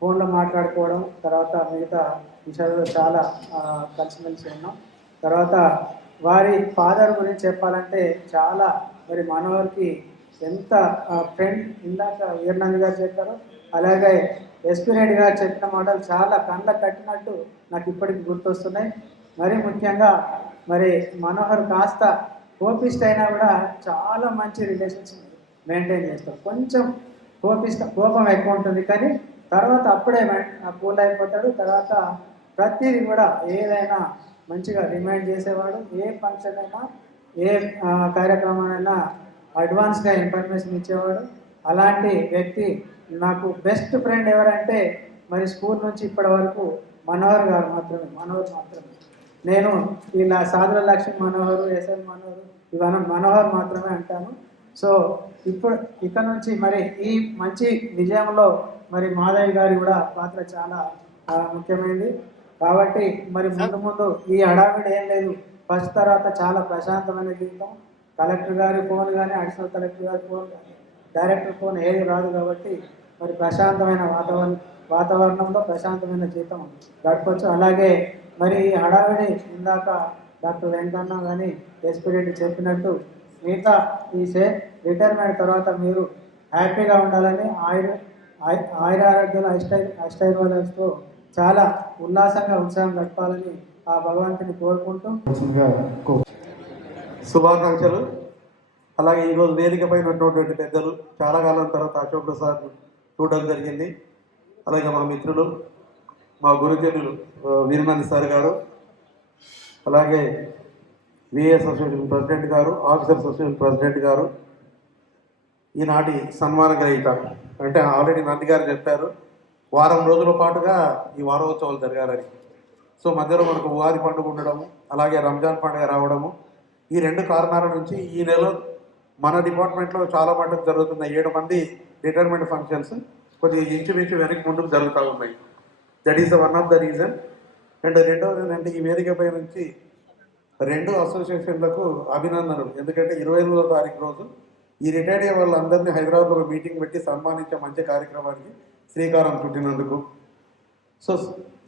ఫోన్లో మాట్లాడుకోవడం, తర్వాత మిగతా విషయాల్లో చాలా కలిసిమెలిసి ఉన్నాం. తర్వాత వారి ఫాదర్ గురించి చెప్పాలంటే చాలా, మరి మనోహర్కి ఎంత ఫ్రెండ్ ఇందాక ఈర్నంద్ గారు చెప్పారో అలాగే ఎస్పీ రెడ్డి గారు చెప్పిన మాటలు చాలా కళ్ళకు కట్టినట్టు నాకు ఇప్పటికి గుర్తొస్తున్నాయి. మరీ ముఖ్యంగా మరి మనోహర్ కాస్త కోపిస్ట్ అయినా కూడా చాలా మంచి రిలేషన్స్ మెయింటైన్ చేస్తాడు. కొంచెం కోపం ఎక్కువ ఉంటుంది కానీ తర్వాత అప్పుడే కూల్ అయిపోతాడు. తర్వాత ప్రతిదీ కూడా ఏదైనా మంచిగా రిమైండ్ చేసేవాడు. ఏ ఫంక్షన్ అయినా ఏ కార్యక్రమానైనా అడ్వాన్స్గా ఇన్ఫర్మేషన్ ఇచ్చేవాడు. అలాంటి వ్యక్తి నాకు బెస్ట్ ఫ్రెండ్ ఎవరంటే మరి స్కూల్ నుంచి ఇప్పటి వరకు మనోహర్ గారు మాత్రమే. నేను ఇలా సాధుల లక్ష్మి మనోహర్, ఎస్ఎల్ మనోహర్ ఇవన్నీ మనోహర్ మాత్రమే అంటాను. సో ఇప్పుడు ఇక్కడ నుంచి మరి ఈ మంచి విజయంలో మరి మాధవి గారి కూడా పాత్ర చాలా ముఖ్యమైనది. కాబట్టి మరి ముందు ఈ హడావిడి ఏం లేదు. ఫస్ట్ తర్వాత చాలా ప్రశాంతమైన జీవితం. కలెక్టర్ గారి ఫోన్ కానీ, అడిషనల్ కలెక్టర్ గారి ఫోన్ కానీ, డైరెక్టర్ ఫోన్ ఏది రాదు. కాబట్టి మరి ప్రశాంతమైన వాతావరణంలో ప్రశాంతమైన జీవితం గడపచ్చు. అలాగే మరి ఈ హడావిడి ఇందాక డాక్టర్ వెంకన్న కానీ ఎస్పీ రెడ్డి చెప్పినట్టు మిగతా ఈ రిటైర్మెంట్ తర్వాత మీరు హ్యాపీగా ఉండాలని ఆయురారోగ్యాలు అష్టైర్వాదాలతో చాలా ఉల్లాసంగా ఉత్సాహం గడపాలని ఆ భగవంతుని కోరుకుంటూ శుభాకాంక్షలు. అలాగే ఈరోజు వేదికపై ఉన్నటువంటి పెద్దలు చాలా కాలం తర్వాత అశోక్ ప్రసాద్ చూడడం జరిగింది. అలాగే మా మిత్రులు, మా గురుజనులు వీరనంది సార్ గారు, అలాగే విఎస్ అసోసియేషన్ ప్రెసిడెంట్ గారు, ఆఫీసర్స్ అసోసియేషన్ ప్రెసిడెంట్ గారు, ఈనాటి సన్మాన గ్రహీత అంటే ఆల్రెడీ నంది గారు చెప్పారు వారం రోజుల పాటుగా ఈ వారోత్సవాలు జరగాలని. సో మధ్యలో మనకు ఉగాది పండుగ ఉండడము, అలాగే రంజాన్ పండుగ రావడము, ఈ రెండు కారణాల నుంచి ఈ నెల మన డిపార్ట్మెంట్లో చాలా మటుకు జరుగుతున్న 7 మంది రిటైర్మెంట్ ఫంక్షన్స్ కొద్దిగా ఇంచుమించు వెనక్కి ముందుకు జరుగుతూ ఉన్నాయి. That is one of the reason. And రెండవది ఏంటంటే ఈ వేదికపై నుంచి 2 అసోసియేషన్లకు అభినందనలు. ఎందుకంటే 28వ తారీఖు రోజు ఈ రిటైర్డ్ అయ్యే వాళ్ళందరినీ హైదరాబాద్లో ఒక మీటింగ్ పెట్టి సన్మానించే మంచి కార్యక్రమానికి శ్రీకారం చుట్టినందుకు. సో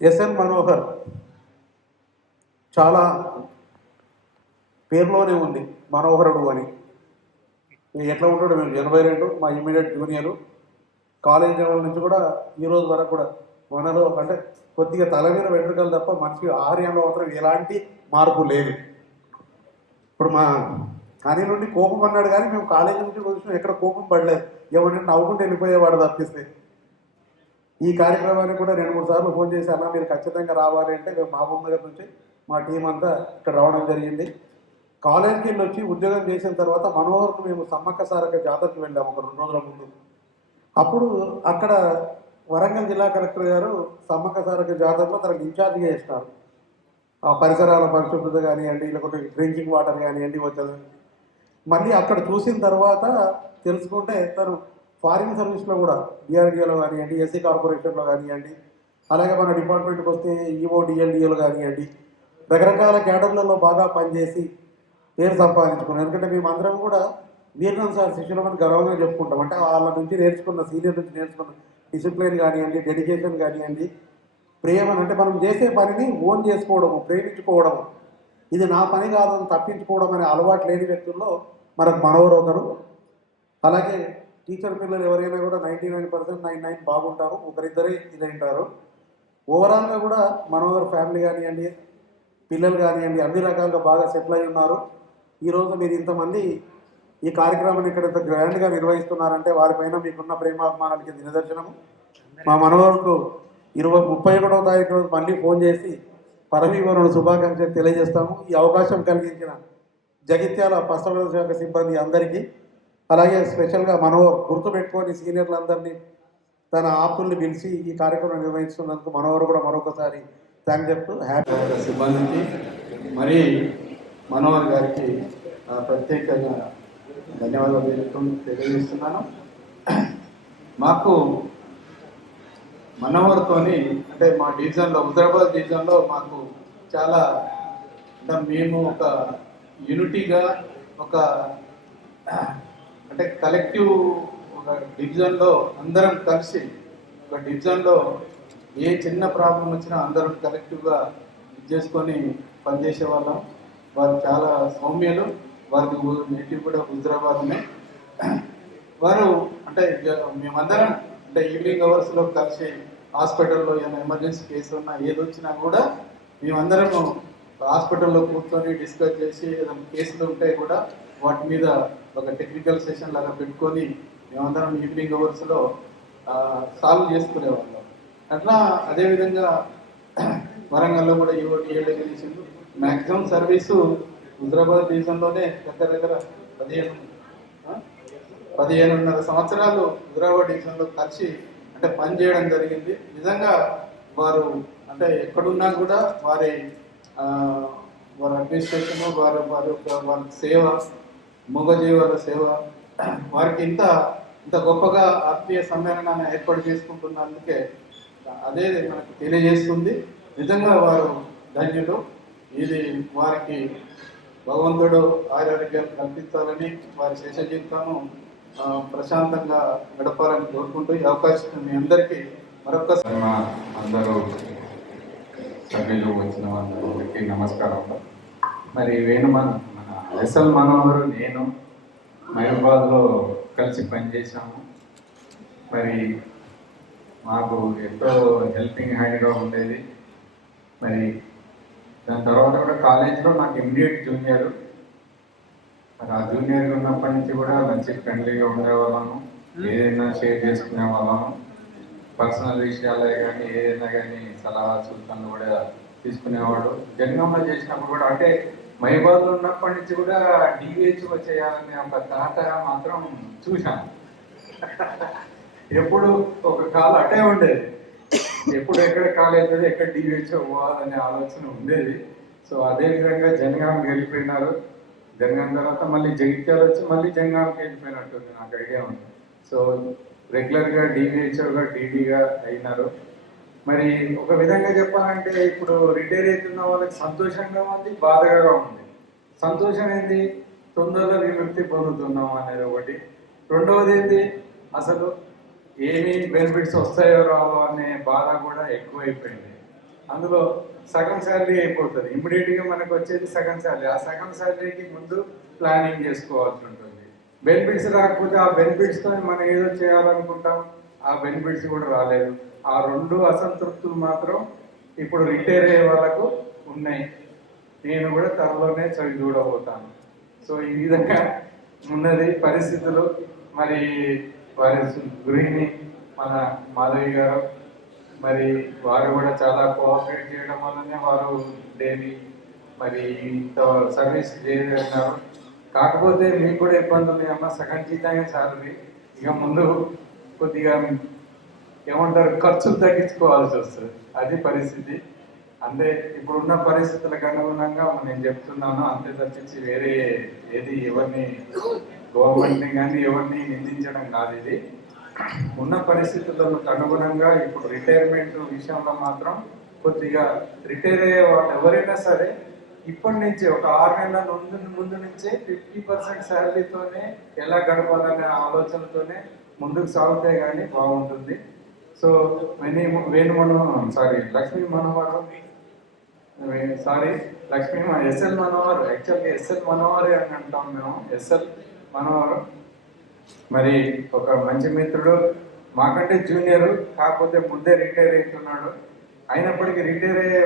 ఎస్ఎన్ మనోహర్ చాలా పేరులోనే ఉంది మనోహరుడు అని. ఎట్లా ఉంటాడు మేము 82 మా ఇమీడియట్ జూనియరు. కాలేజ్ లెవెల్ నుంచి కూడా ఈ రోజు వరకు కూడా మనలో అంటే కొద్దిగా తల మీద వెంట్రుకలు తప్ప మనిషి ఆహార్యంలో మాత్రం ఎలాంటి మార్పు లేదు. ఇప్పుడు మా కానీ నుండి కోపం అన్నాడు కానీ మేము కాలేజీ నుంచి కొంచెం ఎక్కడ కోపం పడలేదు. ఎవరంటే నవ్వుకుంటూ వెళ్ళిపోయేవాడు తప్పిస్తే. ఈ కార్యక్రమానికి కూడా 2-3 సార్లు ఫోన్ చేసి అన్న మీరు ఖచ్చితంగా రావాలి అంటే మేము మహబూబ్ నగర్ నుంచి మా టీం అంతా ఇక్కడ రావడం జరిగింది. కాలేజీకి వెళ్ళి వచ్చి ఉద్యోగం చేసిన తర్వాత మనోహర్కు మేము సమ్మక్క సారక్క జాతరకి వెళ్ళాము ఒక 2 రోజుల ముందు. అప్పుడు అక్కడ వరంగల్ జిల్లా కలెక్టర్ గారు సమ్మక్క సారక్క జాతరలో తనకు ఇన్ఛార్జిగా చేస్తారు. ఆ పరిసరాల పరిశుభ్రత కానివ్వండి, లేకపోతే డ్రింకింగ్ వాటర్ కానివ్వండి వచ్చేది. మళ్ళీ అక్కడ చూసిన తర్వాత తెలుసుకుంటే తను ఫారిన్ సర్వీస్లో కూడా డిఆర్డిఏలో కానివ్వండి, ఎస్సీ కార్పొరేషన్లో కానివ్వండి, అలాగే మన డిపార్ట్మెంట్కి వస్తే ఈఓ డిఎల్డిఏలో కానివ్వండి రకరకాల క్యాడర్లలో బాగా పనిచేసి పేరు సంపాదించుకున్నాం. ఎందుకంటే మేమందరం కూడా వీరనంద్ సార్ శిష్యులమని గర్వంగా చెప్పుకుంటాం. అంటే వాళ్ళ నుంచి నేర్చుకున్న సీనియర్ నుంచి నేర్చుకున్న డిసిప్లిన్ కానివ్వండి, డెడికేషన్ కానివ్వండి, ప్రేమ అంటే మనం చేసే పనిని ఓన్ చేసుకోవడము, ప్రేమించుకోవడము, ఇది నా పని కాదని తప్పించుకోవడం అనే అలవాటు లేని వ్యక్తుల్లో మనకు మనోహర్ ఒకరు. అలాగే టీచర్ పిల్లలు ఎవరైనా కూడా 99% 99 బాగుంటారు, ఒకరిద్దరే ఇదంటారు. ఓవరాల్గా కూడా మనోహర్ ఫ్యామిలీ కానివ్వండి, పిల్లలు కానివ్వండి అన్ని రకాలుగా బాగా సెటిల్ అయి ఉన్నారు. ఈరోజు మీరు ఇంతమంది ఈ కార్యక్రమాన్ని ఇక్కడ ఇంత గ్రాండ్గా నిర్వహిస్తున్నారంటే వారిపైన మీకున్న ప్రేమాభిమానాలకి నిదర్శనము. మా మనోహర్కు 31వ తారీఖు రోజు మళ్ళీ ఫోన్ చేసి పరమీవరుడు శుభాకాంక్షలు తెలియజేస్తాము. ఈ అవకాశం కలిగించిన జగిత్యాల పశువుల శాఖ సిబ్బంది అందరికీ, అలాగే స్పెషల్గా మనోహర్ గుర్తుపెట్టుకొని సీనియర్లందరినీ తన ఆప్తుల్ని పిలిచి ఈ కార్యక్రమం నిర్వహిస్తున్నందుకు మనోహర్ కూడా మరొకసారి థ్యాంక్ చెప్తూ హ్యాపీ సిబ్బందికి మరి మనోహర్ గారికి ప్రత్యేకంగా ధన్యవాదాలు తెలియజేస్తున్నాను. మాకు మనోహర్తోని అంటే మా డివిజన్లో హుజరాబాద్ డివిజన్లో మాకు చాలా అంటే మేము ఒక యూనిటీగా ఒక అంటే కలెక్టివ్ ఒక డివిజన్లో అందరం కలిసి ఒక డివిజన్లో ఏ చిన్న ప్రాబ్లం వచ్చినా అందరం కలెక్టివ్గా చేసుకొని పనిచేసే వాళ్ళం. వారు చాలా సౌమ్యులు, వారికి నేటివ్ కూడా హుజరాబాద్నే. వారు అంటే మేమందరం అంటే ఈవినింగ్ అవర్స్లో కలిసి హాస్పిటల్లో ఏమైనా ఎమర్జెన్సీ కేసు ఉన్నా ఏది వచ్చినా కూడా మేమందరం హాస్పిటల్లో కూర్చొని డిస్కస్ చేసి ఏదైనా కేసులు ఉంటే కూడా వాటి మీద ఒక టెక్నికల్ సెషన్ లాగా పెట్టుకొని మేమందరం ఈవినింగ్ అవర్స్లో సాల్వ్ చేసుకునేవాళ్ళం. అట్లా అదేవిధంగా వరంగల్లో కూడా ఈఓటి చేసిండు. మ్యాక్సిమం సర్వీసు హైదరాబాద్ డివిజన్లోనే దగ్గర 15.5 సంవత్సరాలు హైదరాబాద్ డివిజన్లో కలిసి అంటే పనిచేయడం జరిగింది. నిజంగా వారు అంటే ఎక్కడున్నా కూడా వారి అడ్మినిస్ట్రేషన్ వారి సేవ, మూగజీవాల సేవ, వారికి ఇంత గొప్పగా ఆత్మీయ సమ్మేళనాన్ని ఏర్పాటు చేసుకుంటున్నందుకే అదే మనకు తెలియజేస్తుంది. నిజంగా వారు ధన్యులు. ఇది వారికి భగవంతుడు ఆరోగ్యాలు కల్పించాలని, వారి శేష జీవితాన్ని ప్రశాంతంగా గడపాలని కోరుకుంటూ ఈ అవకాశం మీ అందరికీ మరొకసారి అందరూ సభ్యులు వచ్చిన అందరికీ నమస్కారం. మరి మన ఎస్ఎల్ మనోహర్ నేను మహబూబాద్లో కలిసి పనిచేసాము. మరి మాకు ఎంతో హెల్పింగ్ హ్యాండ్గా ఉండేది. మరి దాని తర్వాత కూడా కాలేజీలో నాకు ఇమ్మీడియట్ జూనియర్. మరి ఆ జూనియర్గా ఉన్నప్పటి నుంచి కూడా మంచి ఫ్రెండ్లీగా ఉండేవాళ్ళము, ఏదైనా షేర్ చేసుకునే వాళ్ళము. పర్సనల్ విషయాలే కానీ ఏదైనా కానీ సలహా సూచనలు కూడా తీసుకునేవాడు. జంగంలో చేసినప్పుడు కూడా అంటే మహబూబాద్లో ఉన్నప్పటి నుంచి కూడా డివిహెచ్ఓ చేయాలనే ఒక తాత మాత్రం చూశాను. ఎప్పుడు ఒక కాలు అటే ఉండేది, ఎప్పుడు ఎక్కడ కాలేజ్ ఎక్కడ డివిహెచ్ఓ పోవాలనే ఆలోచన ఉండేది. సో అదేవిధంగా జనగాం వెళ్ళిపోయినారు. జనగాం తర్వాత మళ్ళీ జగిత్యాల వచ్చి మళ్ళీ జనగాంకి వెళ్ళిపోయినట్టుంది, నాకు ఐడియా ఉంది. సో రెగ్యులర్గా డివిహెచ్ఓగా డీడీగా అయినారు. మరి ఒక విధంగా చెప్పాలంటే ఇప్పుడు రిటైర్ అవుతున్న వాళ్ళకి సంతోషంగా ఉంది, బాధగా ఉంది. సంతోషం ఏంటి, తొందరలో విముక్తి పొందుతున్నాం అనేది ఒకటి. రెండవది ఏంటి, అసలు ఏమి బెనిఫిట్స్ వస్తాయో రావో అనే బాధ కూడా ఎక్కువైపోయింది. అందులో సగం శాలరీ అయిపోతుంది, ఇమ్మీడియట్గా మనకు వచ్చేది సగం శాలరీ. ఆ సగం శాలరీకి ముందు ప్లానింగ్ చేసుకోవాల్సి ఉంటుంది. బెనిఫిట్స్ రాకపోతే ఆ బెనిఫిట్స్తో మనం ఏదో చేయాలనుకుంటాం, ఆ బెనిఫిట్స్ కూడా రాలేదు. ఆ రెండు అసంతృప్తులు మాత్రం ఇప్పుడు రిటైర్ అయ్యే వాళ్ళకు ఉన్నాయి. నేను కూడా త్వరలోనే చవి చూడబోతాను. సో ఈ విధంగా ఉన్నది పరిస్థితులు. మరి వారి గృహిణి మన మాధవి గారు, మరి వారు కూడా చాలా కోఆపరేట్ చేయడం వల్లనే వారు డైలీ మరి ఇంత సర్వీస్ చేయగలిగినారు. కాకపోతే మీకు కూడా ఇబ్బంది ఉన్నాయమ్మా, సగం జీతంగా శాలరీ. ఇక ముందు కొద్దిగా ఏమంటారు ఖర్చులు తగ్గించుకోవాల్సి వస్తుంది, అది పరిస్థితి. అంటే ఇప్పుడున్న పరిస్థితులకు అనుగుణంగా నేను చెప్తున్నాను, అంతే తప్పించి వేరే ఏది ఎవరిని గవర్నమెంట్ని కానీ ఎవరిని నిందించడం కాదు. ఇది ఉన్న పరిస్థితులకు అనుగుణంగా ఇప్పుడు రిటైర్మెంట్ విషయంలో మాత్రం కొద్దిగా రిటైర్ అయ్యే వాళ్ళు ఎవరైనా సరే ఇప్పటి నుంచి ఒక 6 నెలల ముందు నుంచే 50% శాలరీతోనే ఎలా గడపాలనే ఆలోచనతోనే ముందుకు సాగితే కానీ బాగుంటుంది. సో లక్ష్మీ ఎస్ఎల్ మనోహర్, యాక్చువల్గా ఎస్ఎల్ మనోహర్ అని అంటాం మేము. ఎస్ఎల్ మనోహర్ మరి ఒక మంచి మిత్రుడు, మాకంటే జూనియర్, కాకపోతే ముందే రిటైర్ అవుతున్నాడు. అయినప్పటికీ రిటైర్ అయ్యే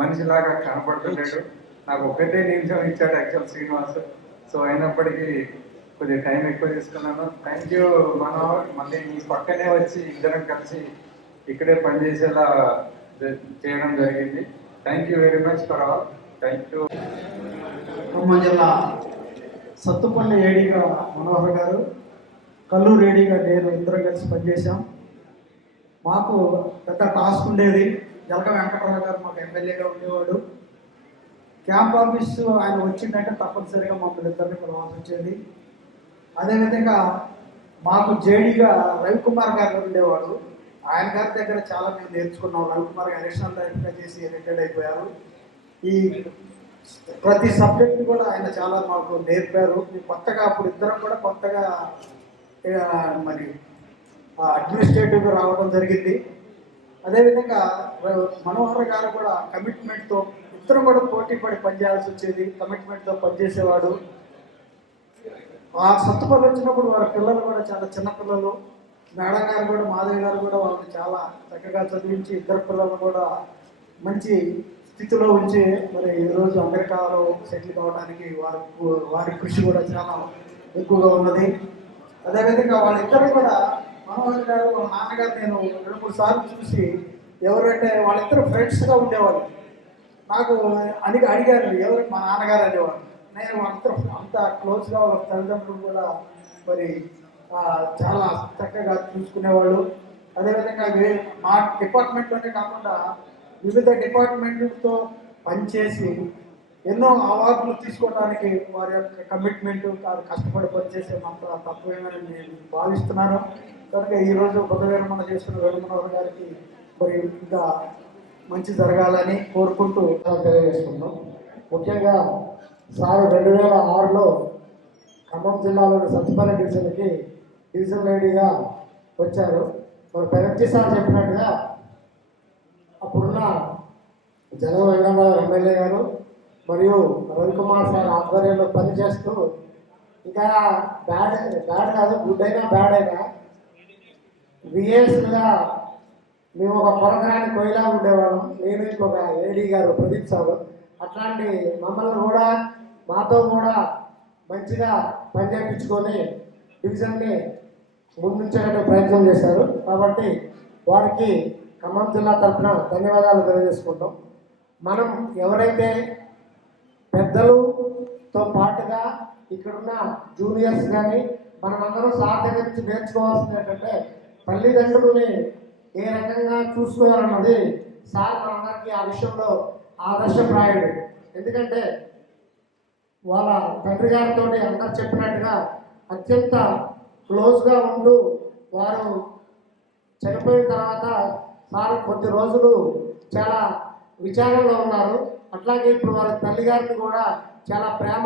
మనిషిలాగా కనపడుతున్నాడు. నాకు ఒకటే నిమిషం ఇచ్చాడు యాక్చువల్ శ్రీనివాస్. సో అయినప్పటికీ కొద్దిగా టైం ఎక్కువ తీసుకున్నాను. Thank you Manohar. మళ్ళీ మీ పక్కనే వచ్చి ఇద్దరం కలిసి ఇక్కడే పనిచేసేలా చేయడం జరిగింది. Thank you very much for all. Thank you. Khammam జిల్లా సత్తుపల్లి ఏడీగా మనోహర్ గారు, కల్లూరు ఏడీగా నేను ఇద్దరం కలిసి పనిచేశాం. మాకు పెద్ద టాస్క్ ఉండేది. జలక వెంకటరావు గారు మాకు ఎమ్మెల్యేగా ఉండేవాడు. క్యాంప్ ఆఫీస్ ఆయన వచ్చిందంటే తప్పనిసరిగా మమ్మల్ని ఇద్దరిని పిలవాల్సి వచ్చేది. అదేవిధంగా మాకు జేడీగా రవికుమార్ గారు ఉండేవాడు. ఆయన గారి దగ్గర చాలా మేము నేర్చుకున్నాం. రవికుమార్ గారు అడిషనల్ డైరెక్టర్గా చేసి రిటైర్డ్ అయిపోయారు. ఈ ప్రతి సబ్జెక్ట్ కూడా ఆయన చాలా మాకు నేర్పారు. కొత్తగా అప్పుడు ఇద్దరం కూడా కొత్తగా మరి అడ్మినిస్ట్రేటివ్గా రావడం జరిగింది. అదేవిధంగా మనోహర్ గారు కూడా కమిట్మెంట్తో ఇద్దరం కూడా పోటీ పడి పనిచేయాల్సి వచ్చేది. కమిట్మెంట్తో పనిచేసేవాడు. ఆ సత్తుపల్లి వచ్చినప్పుడు వారి పిల్లలు కూడా చాలా చిన్న పిల్లలు. మేడం గారు కూడా, మాధవి గారు కూడా వాళ్ళని చాలా చక్కగా చదివించి ఇద్దరు పిల్లలు కూడా మంచి స్థితిలో ఉంచి మరి ఈరోజు అమెరికాలో సెటిల్ కావడానికి వారి కృషి కూడా చాలా ఎక్కువగా ఉన్నది. అదేవిధంగా వాళ్ళిద్దరు కూడా మనోహర్ గారు వాళ్ళ నాన్నగారు నేను 2-3 సార్లు చూసి ఎవరంటే వాళ్ళిద్దరు ఫ్రెండ్స్గా ఉండేవాళ్ళు. నాకు అడిగారు ఎవరు, మా నాన్నగారు అనేవాడు. నేను వాళ్ళిద్దరు అంత క్లోజ్గా వాళ్ళ తల్లిదండ్రులు కూడా మరి చాలా చక్కగా చూసుకునేవాళ్ళు. అదేవిధంగా మా డిపార్ట్మెంట్లోనే కాకుండా వివిధ డిపార్ట్మెంట్లతో పనిచేసి ఎన్నో అవార్డులు తీసుకోవడానికి వారి యొక్క కమిట్మెంట్, కష్టపడి పనిచేసే అంత తత్వమేనని నేను భావిస్తున్నాను. కనుక ఈరోజు బుధ విరమణ చేస్తున్న వేణుమనోహర్ గారికి మరి ఇంకా మంచి జరగాలని కోరుకుంటూ తెలియజేస్తున్నాం. ముఖ్యంగా సార్ 2006లో ఖమ్మం జిల్లాలోని సత్తుపల్లి డివిజన్కి డివిజన్ లేడీగా వచ్చారు. మరి పెరటి సార్ చెప్పినట్టుగా అప్పుడున్న జనం వెంకటరావు ఎమ్మెల్యే గారు మరియు రవికుమార్ సార్ ఆధ్వర్యంలో పనిచేస్తూ ఇంకా బ్యాడ్ కాదు, గుడ్ అయినా బ్యాడ్ అయినా విఎస్గా మేము ఒక కొరకరాని కొయ్యలా ఉండేవాళ్ళం. నేను ఇంకొక ఏడీ గారు ప్రదీప్ సార్. అట్లాంటి మమ్మల్ని కూడా మాతో కూడా మంచిగా పనిచేయించుకొని డివిజన్ని ముందుంచేట ప్రయత్నం చేశారు. కాబట్టి వారికి ఖమ్మం జిల్లా తరఫున ధన్యవాదాలు తెలియజేసుకుంటాం. మనం ఎవరైతే పెద్దలతో పాటుగా ఇక్కడున్న జూనియర్స్ కానీ మనమందరం సార్ దగ్గర నుంచి నేర్చుకోవాల్సింది ఏంటంటే తల్లిదండ్రులని ఏ రకంగా చూసుకోవాలన్నది సార్ మనందరికీ ఆ విషయంలో ఆదర్శప్రాయుడు. ఎందుకంటే వాళ్ళ తండ్రి గారితో అందరు చెప్పినట్టుగా అత్యంత క్లోజ్గా ఉంటూ వారు చనిపోయిన తర్వాత సార్ కొద్ది రోజులు చాలా విచారంలో ఉన్నారు. అట్లాగే ఇప్పుడు వారి తల్లిగారిని కూడా చాలా ప్రేమ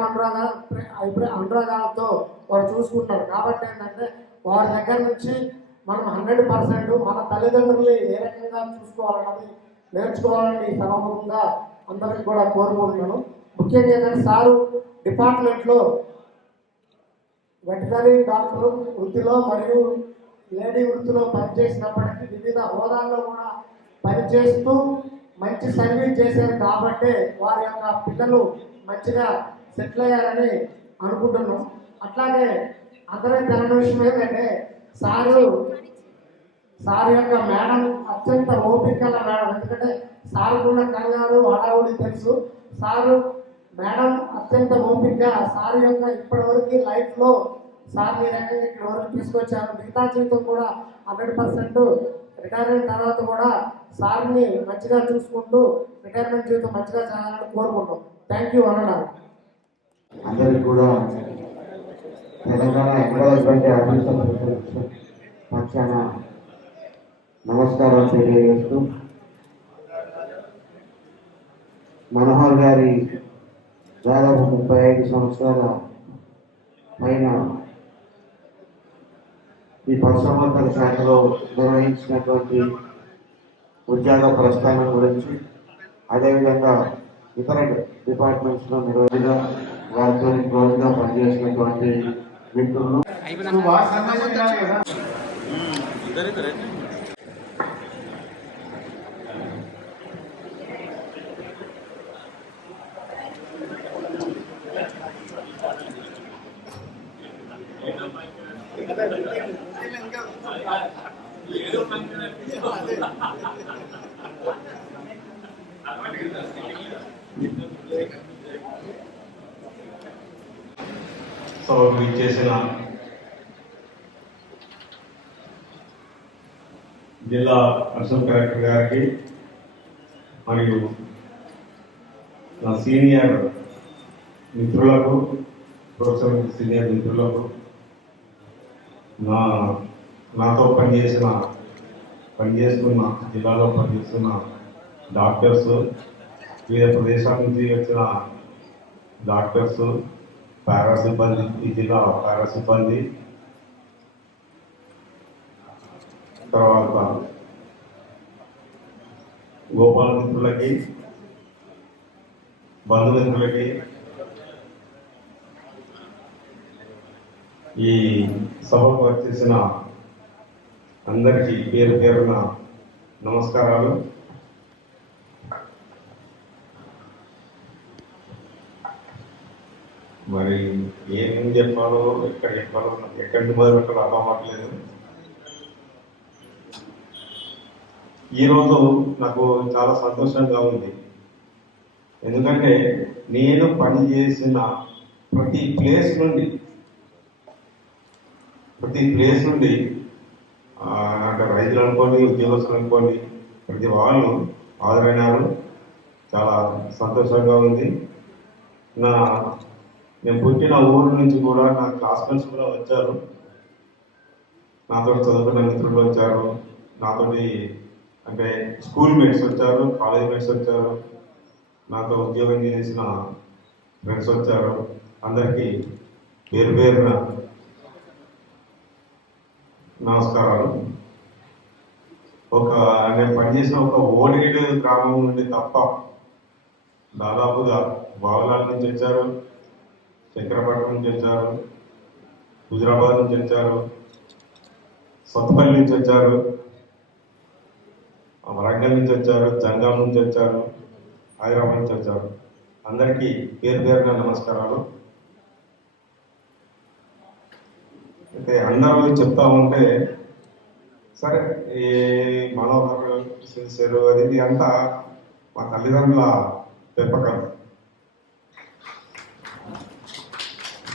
అనురాగాలతో వారు చూసుకుంటారు. కాబట్టి ఏంటంటే వారి దగ్గర నుంచి మనం 100% మన తల్లిదండ్రుల్ని ఏ రకంగా చూసుకోవాలన్నది నేర్చుకోవాలని సమూహంగా అందరికీ కూడా కోరుకుంటున్నాను. ముఖ్యంగా ఏంటంటే సారు డిపార్ట్మెంట్లో వెటనరీ డాక్టర్ వృత్తిలో మరియు లేడీ వృత్తిలో పనిచేసినప్పటికీ వివిధ హోదాల్లో కూడా పనిచేస్తూ మంచి సర్వీస్ చేశారు. కాబట్టి వారి యొక్క పిల్లలు మంచిగా సెటిల్ అయ్యారని అనుకుంటున్నాం. అట్లాగే అందరికీ తెలియని విషయం ఏంటంటే సార్ యొక్క మేడం అత్యంత ఓపిక గల మేడం. ఎందుకంటే సార్ కూడా కంగారు హడావుడి తెలుసు. సారు మేడం అత్యంత ఓపికగా సార్ యొక్క ఇప్పటివరకు లైఫ్లో సార్ ఈ రకంగా ఇక్కడ వరకు తీసుకొచ్చారు. మిగతా జీవితం కూడా 100% రిటైర్ అయిన తర్వాత కూడా సార్ని మంచిగా చూసుకుంటూ రిటైర్మెంట్ జీవితం మంచిగా చేయాలని కోరుకుంటాం. థ్యాంక్ యూ అన్నారు. అందరికి కూడా తెలంగాణ ఎంప్లాయ్మెంట్ ఆఫీసర్ పక్షాన నమస్కారం తెలియజేస్తూ మనోహర్ గారి దాదాపు 35 సంవత్సరాల పైన ఈ పశుసంవర్ధక శాఖలో నిర్వహించినటువంటి ఉద్యోగ ప్రస్థానం గురించి, అదేవిధంగా ఇతర డిపార్ట్మెంట్స్లో నిర్వహించగా వారితో క్లోజ్గా పనిచేసినటువంటి మిత్రులు సభకు ఇచ్చేసిన జిల్లా అడిషనల్ కలెక్టర్ గారికి మరియు నా సీనియర్ మిత్రులకు, ప్రొఫెసర్ సీనియర్ మిత్రులకు, నాతో పనిచేస్తున్న జిల్లాలో పనిచేస్తున్న డాక్టర్స్, వివిధ ప్రదేశాల నుంచి వచ్చిన డాక్టర్స్, పారా సిబ్బంది, ఈ జిల్లా పారా సిబ్బంది, తర్వాత గోపాల మిత్రులకి, బంధుమిత్రులకి, ఈ సభకు వచ్చేసిన అందరికీ పేరు పేరున నమస్కారాలు. మరి ఏం చెప్పాలో ఎక్కడ చెప్పాలో ఎక్కడి నుంచి మొదలు పెట్టాలో అర్థం అవ్వట్లేదు. ఈరోజు నాకు చాలా సంతోషంగా ఉంది. ఎందుకంటే నేను పనిచేసిన ప్రతి ప్లేస్ నుండి అంటే రైతులు అనుకోండి, ఉద్యోగస్తులు అనుకోండి, ప్రతి వాళ్ళు హాజరైనారు. చాలా సంతోషంగా ఉంది. నేను పుట్టిన ఊరు నుంచి కూడా నా క్లాస్మేట్స్ కూడా వచ్చారు. నాతో చదువుకున్న మిత్రులు వచ్చారు, నాతోటి అంటే స్కూల్ మేట్స్ వచ్చారు, కాలేజ్ మేట్స్ వచ్చారు, నాతో ఉద్యోగం చేసిన ఫ్రెండ్స్ వచ్చారు. అందరికీ పేరు పేరున నమస్కారాలు. నేను పనిచేసిన ఒక ఓడేడు గ్రామం నుండి తప్ప దాదాపుగా బావలాల నుంచి వచ్చారు, చక్రపట్నం నుంచి వచ్చారు, హుజరాబాద్ నుంచి వచ్చారు, సత్తుపల్లి నుంచి వచ్చారు, వరంగల్ నుంచి వచ్చారు, జంగాం నుంచి వచ్చారు, హైదరాబాద్ నుంచి వచ్చారు. అందరికీ పేరు పేరున నమస్కారాలు. అయితే అందరూ చెప్తా ఉంటే సరే ఈ మనోహర్ సిన్సియర్ అది అంతా మా తల్లిదండ్రుల పెంపకం.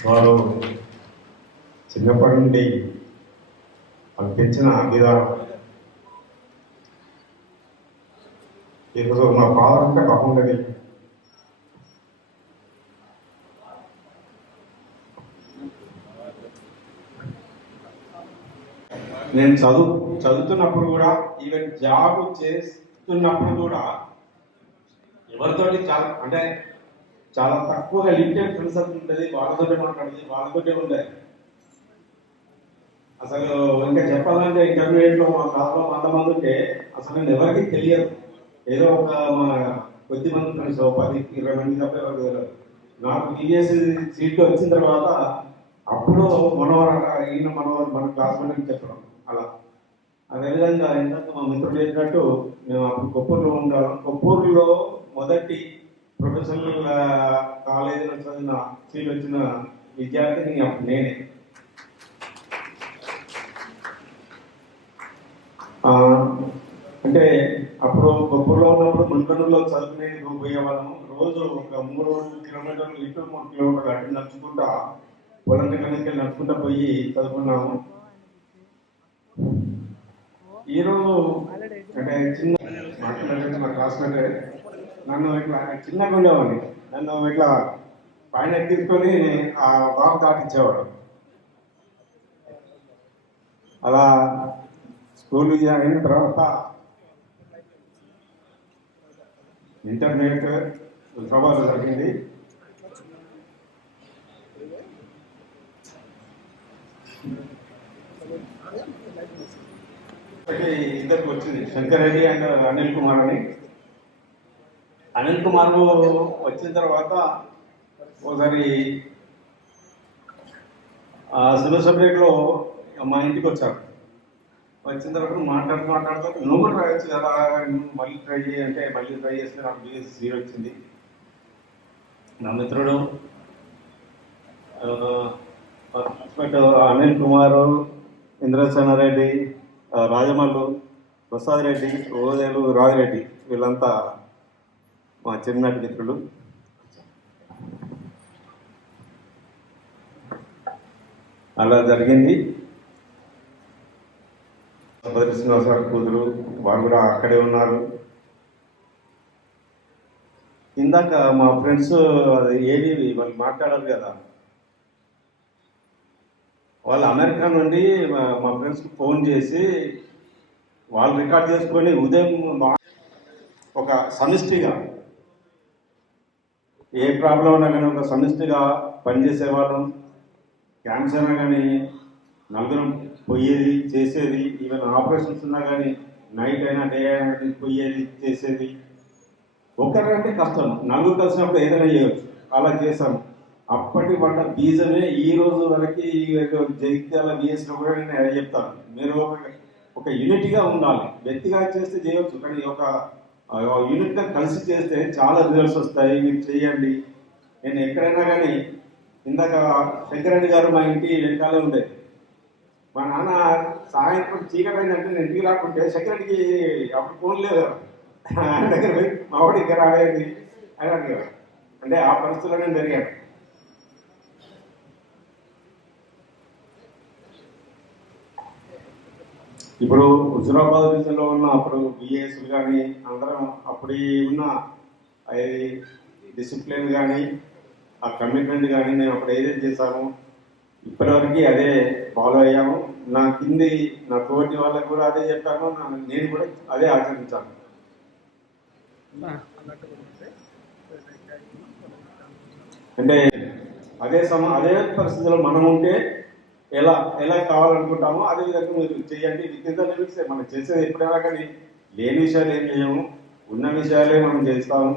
వారు చిన్నప్పటి నుండి వాళ్ళు పెంచిన విధానం. ఇప్పుడు మా ఫాదర్ అంటే బాగుండేది. నేను చదువుతున్నప్పుడు కూడా, ఈవెన్ జాబ్ చేస్తున్నప్పుడు కూడా ఎవరితోటి చాలా తక్కువగా లిమిటెడ్ ఫ్రెండ్స్ ఉంటుంది. వాళ్ళతోటే మాట్లాడేది, వాళ్ళతోటే ఉండేది. అసలు ఇంకా చెప్పాలంటే ఇంటర్మీడియట్లో మా క్లాస్లో 100 మంది ఉంటే అసలు నేను ఎవరికి తెలియదు. ఏదో ఒక మా కొద్ది మంది ఫ్రెండ్స్ 10-20 మంది తప్ప ఎవరికి తెలియదు. నాకు టీఎస్ సీట్లు వచ్చిన తర్వాత అప్పుడు ఈయన మనోహర్ మన క్లాస్మేట్ అని చెప్పడం అలా. అదేవిధంగా ఏంటంటే మా మిత్రుడు చెప్పినట్టు మేము అప్పుడు కొప్పూరులో ఉండాలి. కొప్పూరులో మొదటి ప్రొఫెషనల్ కాలేజీలో చదివిన సీట్ వచ్చిన విద్యార్థిని నేనే. అంటే అప్పుడు కొప్పూరులో ఉన్నప్పుడు మున్కనూరులో చదువుకునేది పోయేవాళ్ళము. రోజు ఒక 3 కిలోమీటర్లు ఇటు 3 కిలోమీటర్లు అటు నడుచుకుంటా పొలం దగ్గరికి నడుచుకుంటా పోయి చదువుకున్నాము. ఈరోజు అంటే చిన్న మాట్లాడే మా క్లాస్మేట్ నన్ను ఇట్లా చిన్నగా ఉండేవాడిని. నన్ను ఇట్లా పైన ఎక్కించుకొని ఆ బాబు దాటించేవాడు. అలా స్కూల్ అయిన తర్వాత ఇంటర్మీడియట్ హైదరాబాద్ జరిగింది. ఇద్దరికి వచ్చింది, శంకర్ రెడ్డి అండ్ అనిల్ కుమార్ అని. అనిల్ కుమార్ వచ్చిన తర్వాత ఒకసారి సివిల్ సబ్జెక్ట్లో మా ఇంటికి వచ్చారు. వచ్చిన తర్వాత మాట్లాడుతూ నువ్వు కూడా ట్రై వచ్చు కదా, నువ్వు మళ్ళీ ట్రై చేయి అంటే మళ్ళీ ట్రై చేస్తే నాకు BSc సీట్ వచ్చింది. నా మిత్రుడు అనిల్ కుమార్, ఇంద్రసేనారెడ్డి, రాజమల్లు, ప్రసాద్ రెడ్డి, ఓదేలు, రాజిరెడ్డి వీళ్ళంతా మా చిన్నటి మిత్రులు. అలా జరిగింది. శ్రీనివాస సార్ కూతురు వారు కూడా అక్కడే ఉన్నారు. ఇందాక మా ఫ్రెండ్స్ ఏవి వాళ్ళు మాట్లాడారు కదా, వాళ్ళు అమెరికా నుండి మా ఫ్రెండ్స్కి ఫోన్ చేసి వాళ్ళు రికార్డ్ చేసుకొని ఉదయం ఒక సమిష్టిగా ఏ ప్రాబ్లం ఉన్నా కానీ ఒక సమిష్టిగా పనిచేసేవాళ్ళం. క్యాన్సర్ అయినా కానీ నలుగురం పోయేది చేసేది. ఈవెన్ ఆపరేషన్స్ ఉన్నా కానీ నైట్ అయినా డే అయినా పోయేది చేసేది. ఒకరంటే కష్టం, నలుగురు కలిసినప్పుడు ఏదైనా చేయవచ్చు. అలా చేశాము. అప్పటి పడ్డ బీజమే ఈ రోజు వరకు ఈ జగిత్యాల బిఎస్లో కూడా నేను అదే చెప్తాను. మీరు ఒక యూనిట్గా ఉండాలి. వ్యక్తిగా చేస్తే చేయవచ్చు, కానీ ఒక యూనిట్గా కలిసి చేస్తే చాలా రిజల్ట్స్ వస్తాయి. మీరు చేయండి. నేను ఎక్కడైనా కానీ ఇందాక శంకరెడ్డి గారు మా ఇంటి వెనకాలే ఉండేది. మా నాన్న సాయంత్రం చీకటైందంటే నేను ఇంటికి రాకుంటే శంకరెడ్డికి అప్పుడు ఫోన్ లేదు, ఆయన దగ్గర పోయి మా వాడి దగ్గర ఆడేది అని అడిగారు. అంటే ఆ పరిస్థితుల్లో నేను పెరిగాను. ఇప్పుడు హుజురాబాద్ రీజన్లో ఉన్న అప్పుడు బిఏఎస్లు కానీ అందరం అప్పుడు ఉన్న డిసిప్లిన్ కానీ ఆ కమిట్మెంట్ కానీ మేము అప్పుడు ఏదైతే చేశామో ఇప్పటివరకు అదే ఫాలో అయ్యాము. నా కింది నా తోటి వాళ్ళకు కూడా అదే చెప్పాను, నేను కూడా అదే ఆచరించాను. అంటే అదే పరిస్థితిలో మనం ఉంటే ఎలా ఎలా కావాలనుకుంటామో అదే విధంగా మీరు చేయండి. With in the limits. మనం చేసేది ఎప్పుడైనా కానీ లేని విషయాలు ఏం చేయము, ఉన్న విషయాలే మనం చేస్తాము.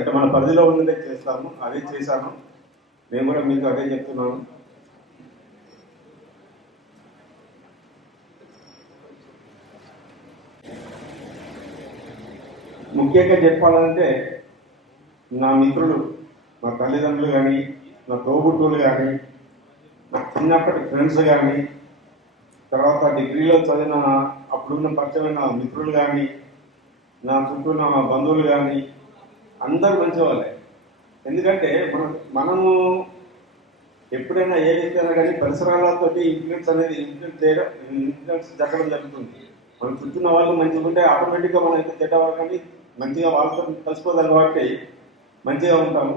అంటే మన పరిధిలో ఉన్నదే చేస్తాము. అదే చేశాను. నేను కూడా మీకు అదే చెప్తున్నాను. ముఖ్యంగా చెప్పాలంటే నా మిత్రులు, మా తల్లిదండ్రులు కానీ, నా తోబుట్టువులు కానీ, నా చిన్నప్పటి ఫ్రెండ్స్ కానీ, తర్వాత డిగ్రీలో చదివిన అప్పుడున్న పరిచయమైన మిత్రులు కానీ, నా చుట్టూ ఉన్న బంధువులు కానీ అందరూ మంచివాళ్ళే. ఎందుకంటే మనము ఎప్పుడైనా ఏ వ్యక్తి అయినా కానీ పరిసరాలతో ఇన్ఫ్లుయెన్స్ జరగడం జరుగుతుంది. మనం చుట్టూన్న వాళ్ళు మంచిగా ఉంటే ఆటోమేటిక్గా మనం అయితే చెడ్డవాళ్ళు కానీ మంచిగా వాళ్ళతో కలిసిపోదాం కాబట్టి మంచిగా ఉంటాము.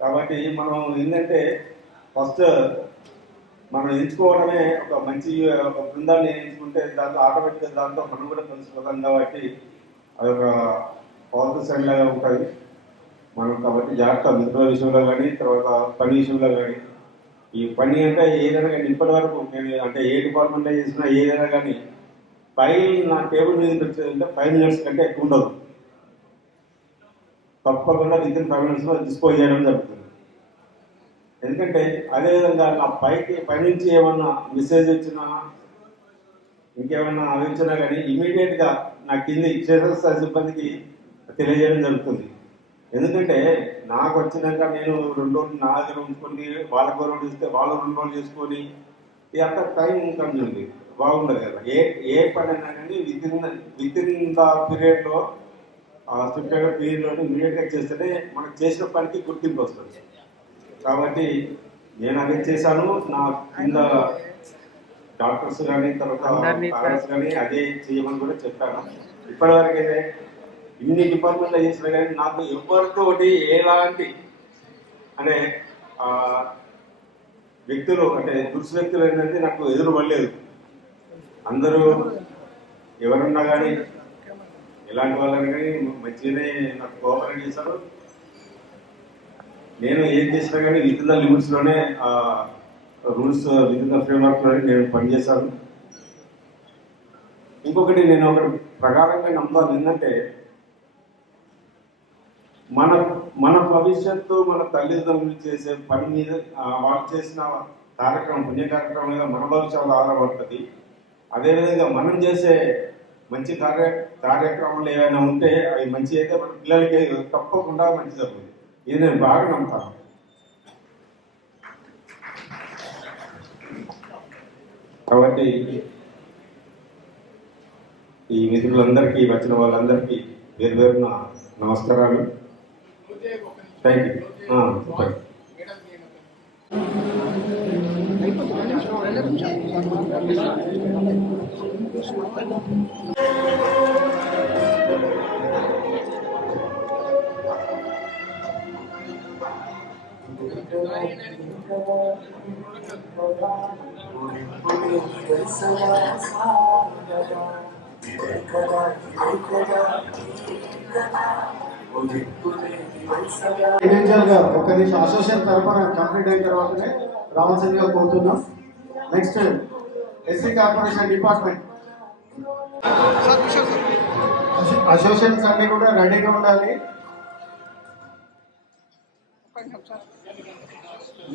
కాబట్టి మనం ఏంటంటే ఫస్ట్ మనం ఎంచుకోవడమే ఒక మంచి ఒక బృందాన్ని ఎంచుకుంటే దాంట్లో ఆటోమేటిక్గా దాంతో మనం కూడా కలిసిపోతాం. కాబట్టి అదొక పాజిటివ్ సైడ్ లాగా ఉంటుంది మనం. కాబట్టి జాగ్రత్త మిత్రుల విషయంలో కానీ, తర్వాత పని విషయంలో కానీ. ఈ పని అంటే ఏదైనా కానీ ఇప్పటి వరకు నేను అంటే ఏ డిపార్ట్మెంట్లో చేసినా ఏదైనా కానీ ఫైల్ నా టేబుల్ మీద వచ్చేదంటే 5 minutes కంటే ఎక్కువ ఉండదు. తప్పకుండా విత్ ఇన్ 5 minutesలో డిస్పోజ్ చేయడం జరుగుతుంది. ఎందుకంటే అదేవిధంగా నా పైనుంచి ఏమన్నా మెసేజ్ వచ్చినా ఇంకేమన్నా అవి వచ్చినా కానీ ఇమీడియట్గా నా కింది క్షేత్రస్థాయి సిబ్బందికి తెలియజేయడం జరుగుతుంది. ఎందుకంటే నాకు వచ్చినాక నేను 2 రోజులు నా దగ్గర ఉంచుకొని వాళ్ళకి 2 రోజులు ఇస్తే వాళ్ళు 2 రోజులు చేసుకొని ఇది అంత టైం కన్జ్యూమ్ బాగుండదు కదా. ఏ పని అయినా కానీ విత్ ఇన్ ద పీరియడ్లో స్ట్రిక్టెడ్ పీరియడ్లో ఇమీడియట్గా చేస్తేనే మనకు చేసిన పనికి గుర్తింపు వస్తుంది. కాబట్టి నేను అదే చేశాను. నా కింద డాక్టర్స్ కానీ తర్వాత పేరెంట్స్ కానీ అదే చేయమని కూడా చెప్పాను. ఇప్పటివరకు అయితే ఇన్ని డిపార్ట్మెంట్లో చేసినా కానీ నాకు ఎవరితోటి ఎలాంటి అంటే వ్యక్తులు అంటే దుర్వ్యక్తులు ఏంటంటే నాకు ఎదురుపడలేదు. అందరూ ఎవరున్నా కానీ ఎలాంటి వాళ్ళని కానీ మంచిగానే నాకు కోఆపరేట్ చేశారు. నేను ఏం చేసినా కానీ విత్ ఇన్ ద లిమిట్స్లోనే రూల్స్ విత్ ఇన్ ద ఫ్రేమ్వర్క్లోనే నేను పనిచేశాను. ఇంకొకటి నేను ఒకటి ప్రకారంగా నమ్మాలి ఏంటంటే మన భవిష్యత్తు మన తల్లిదండ్రులు చేసే పని మీద వాళ్ళు చేసిన కార్యక్రమం పుణ్య కార్యక్రమం మీద మన భవిష్యత్తు ఆధారపడుతుంది. అదేవిధంగా మనం చేసే మంచి కార్యక్రమాలు ఏవైనా ఉంటే అవి మంచి అయితే మన పిల్లలకి తప్పకుండా మంచి జరుగుతుంది. ఇది నేను బాగా నమ్ముతాను. కాబట్టి ఈ మిత్రులందరికీ వచ్చిన వాళ్ళందరికీ పేరు పేరున నమస్కారాలు. Thank you. ఇండివిజువల్ గా ఒక నిమిషం అసోసియేషన్ తరఫున కంప్లీట్ అయిన తర్వాతనే రావాల్సిందిగా కోరుతున్నాం. Next SC corporation department associations అన్ని కూడా రెడీగా ఉండాలి.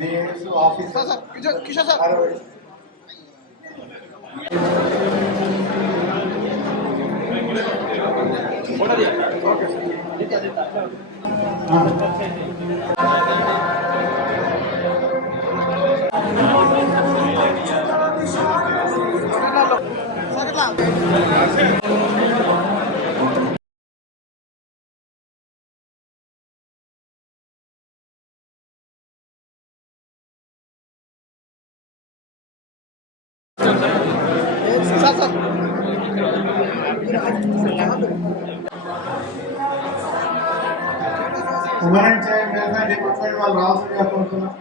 Names officer women child welfare department వాళ్ళు రావాల్సిందిగా కోరుతున్నాం.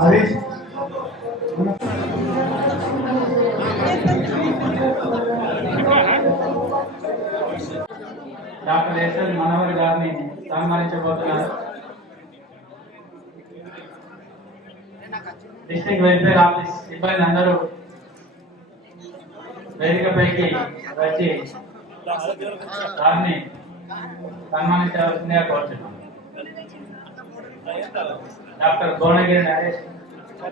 హరీష్ డాక్టర్ ఎస్ఎల్ మనోహర్ గారిని సన్మానించబోతున్నారు. డిస్ట్రిక్ట్ వెల్ఫేర్ ఆఫీస్ సిబ్బంది అందరూ వేదికపైకి వచ్చి వారిని సన్మానించవలసిందిగా కోరుతున్నాం. Doctor Bhuvanagiri Naresh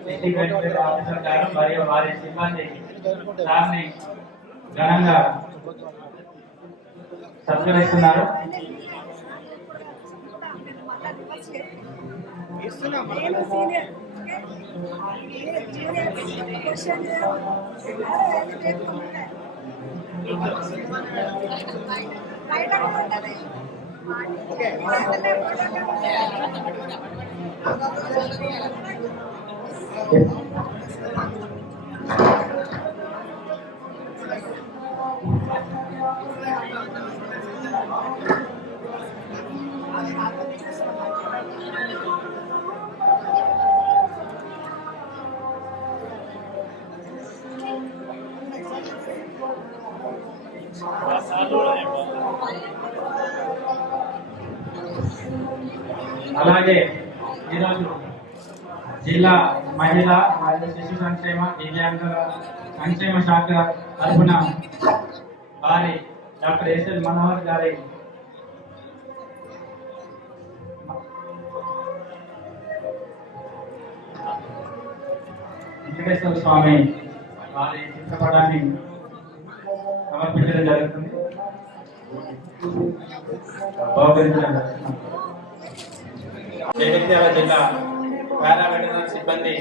district welfare officer గారు మరియు వారి సిబ్బంది వారిని ఘనంగా సత్కరిస్తున్నారు. అలాగే ఈరోజు జిల్లా మహిళా మరియు శిశు సంక్షేమ దివ్యాంగుల సంక్షేమ శాఖ తరఫున వారి డాక్టర్ ఎస్ఎల్ మనోహర్ గారి వెంకటేశ్వర స్వామి వారి చిత్రపటాన్ని సమర్పించడం జరుగుతుంది. జగిత్యాల జిల్లా పారామెడికల్ సిబ్బంది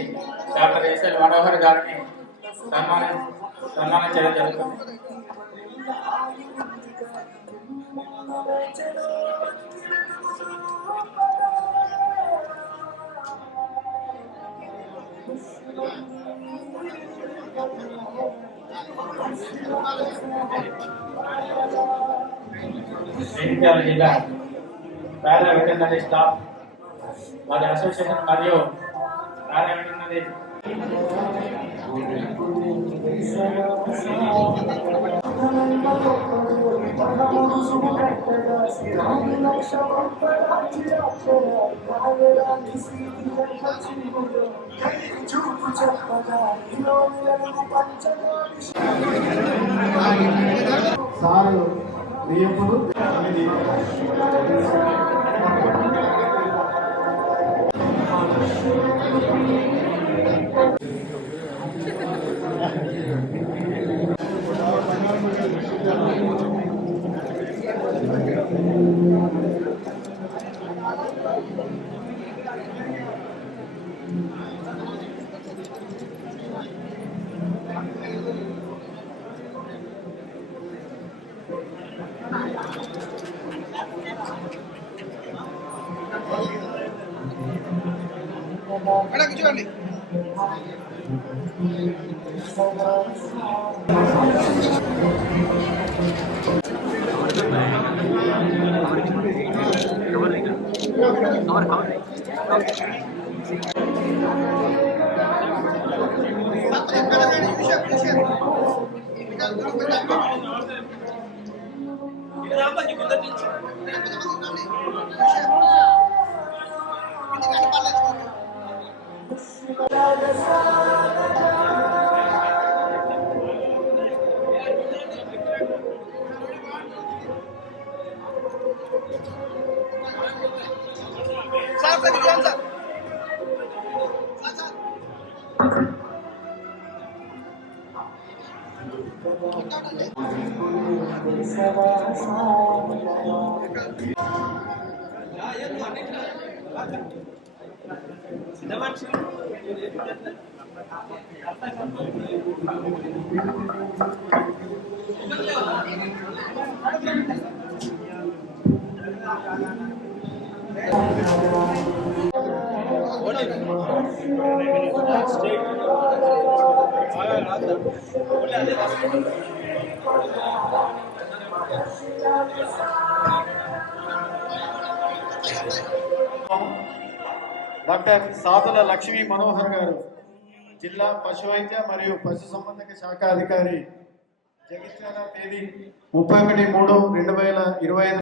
డాక్టర్ ఎస్ఎల్ మనోహర్ గారిని సన్మానించడం జరుగుతుంది. జగిత్యాల జిల్లా పారా వెటర్నరీ స్టాఫ్ వారి అసోసియేషన్ మరియు పారా వెటర్నరీ సారు నియములు చూడండి. డాక్టర్ సాదుల లక్ష్మీ మనోహర్ గారు, జిల్లా పశు వైద్య మరియు పశు సంబంధక శాఖ అధికారి, జగిత్యాల, తేదీ 31/3/2025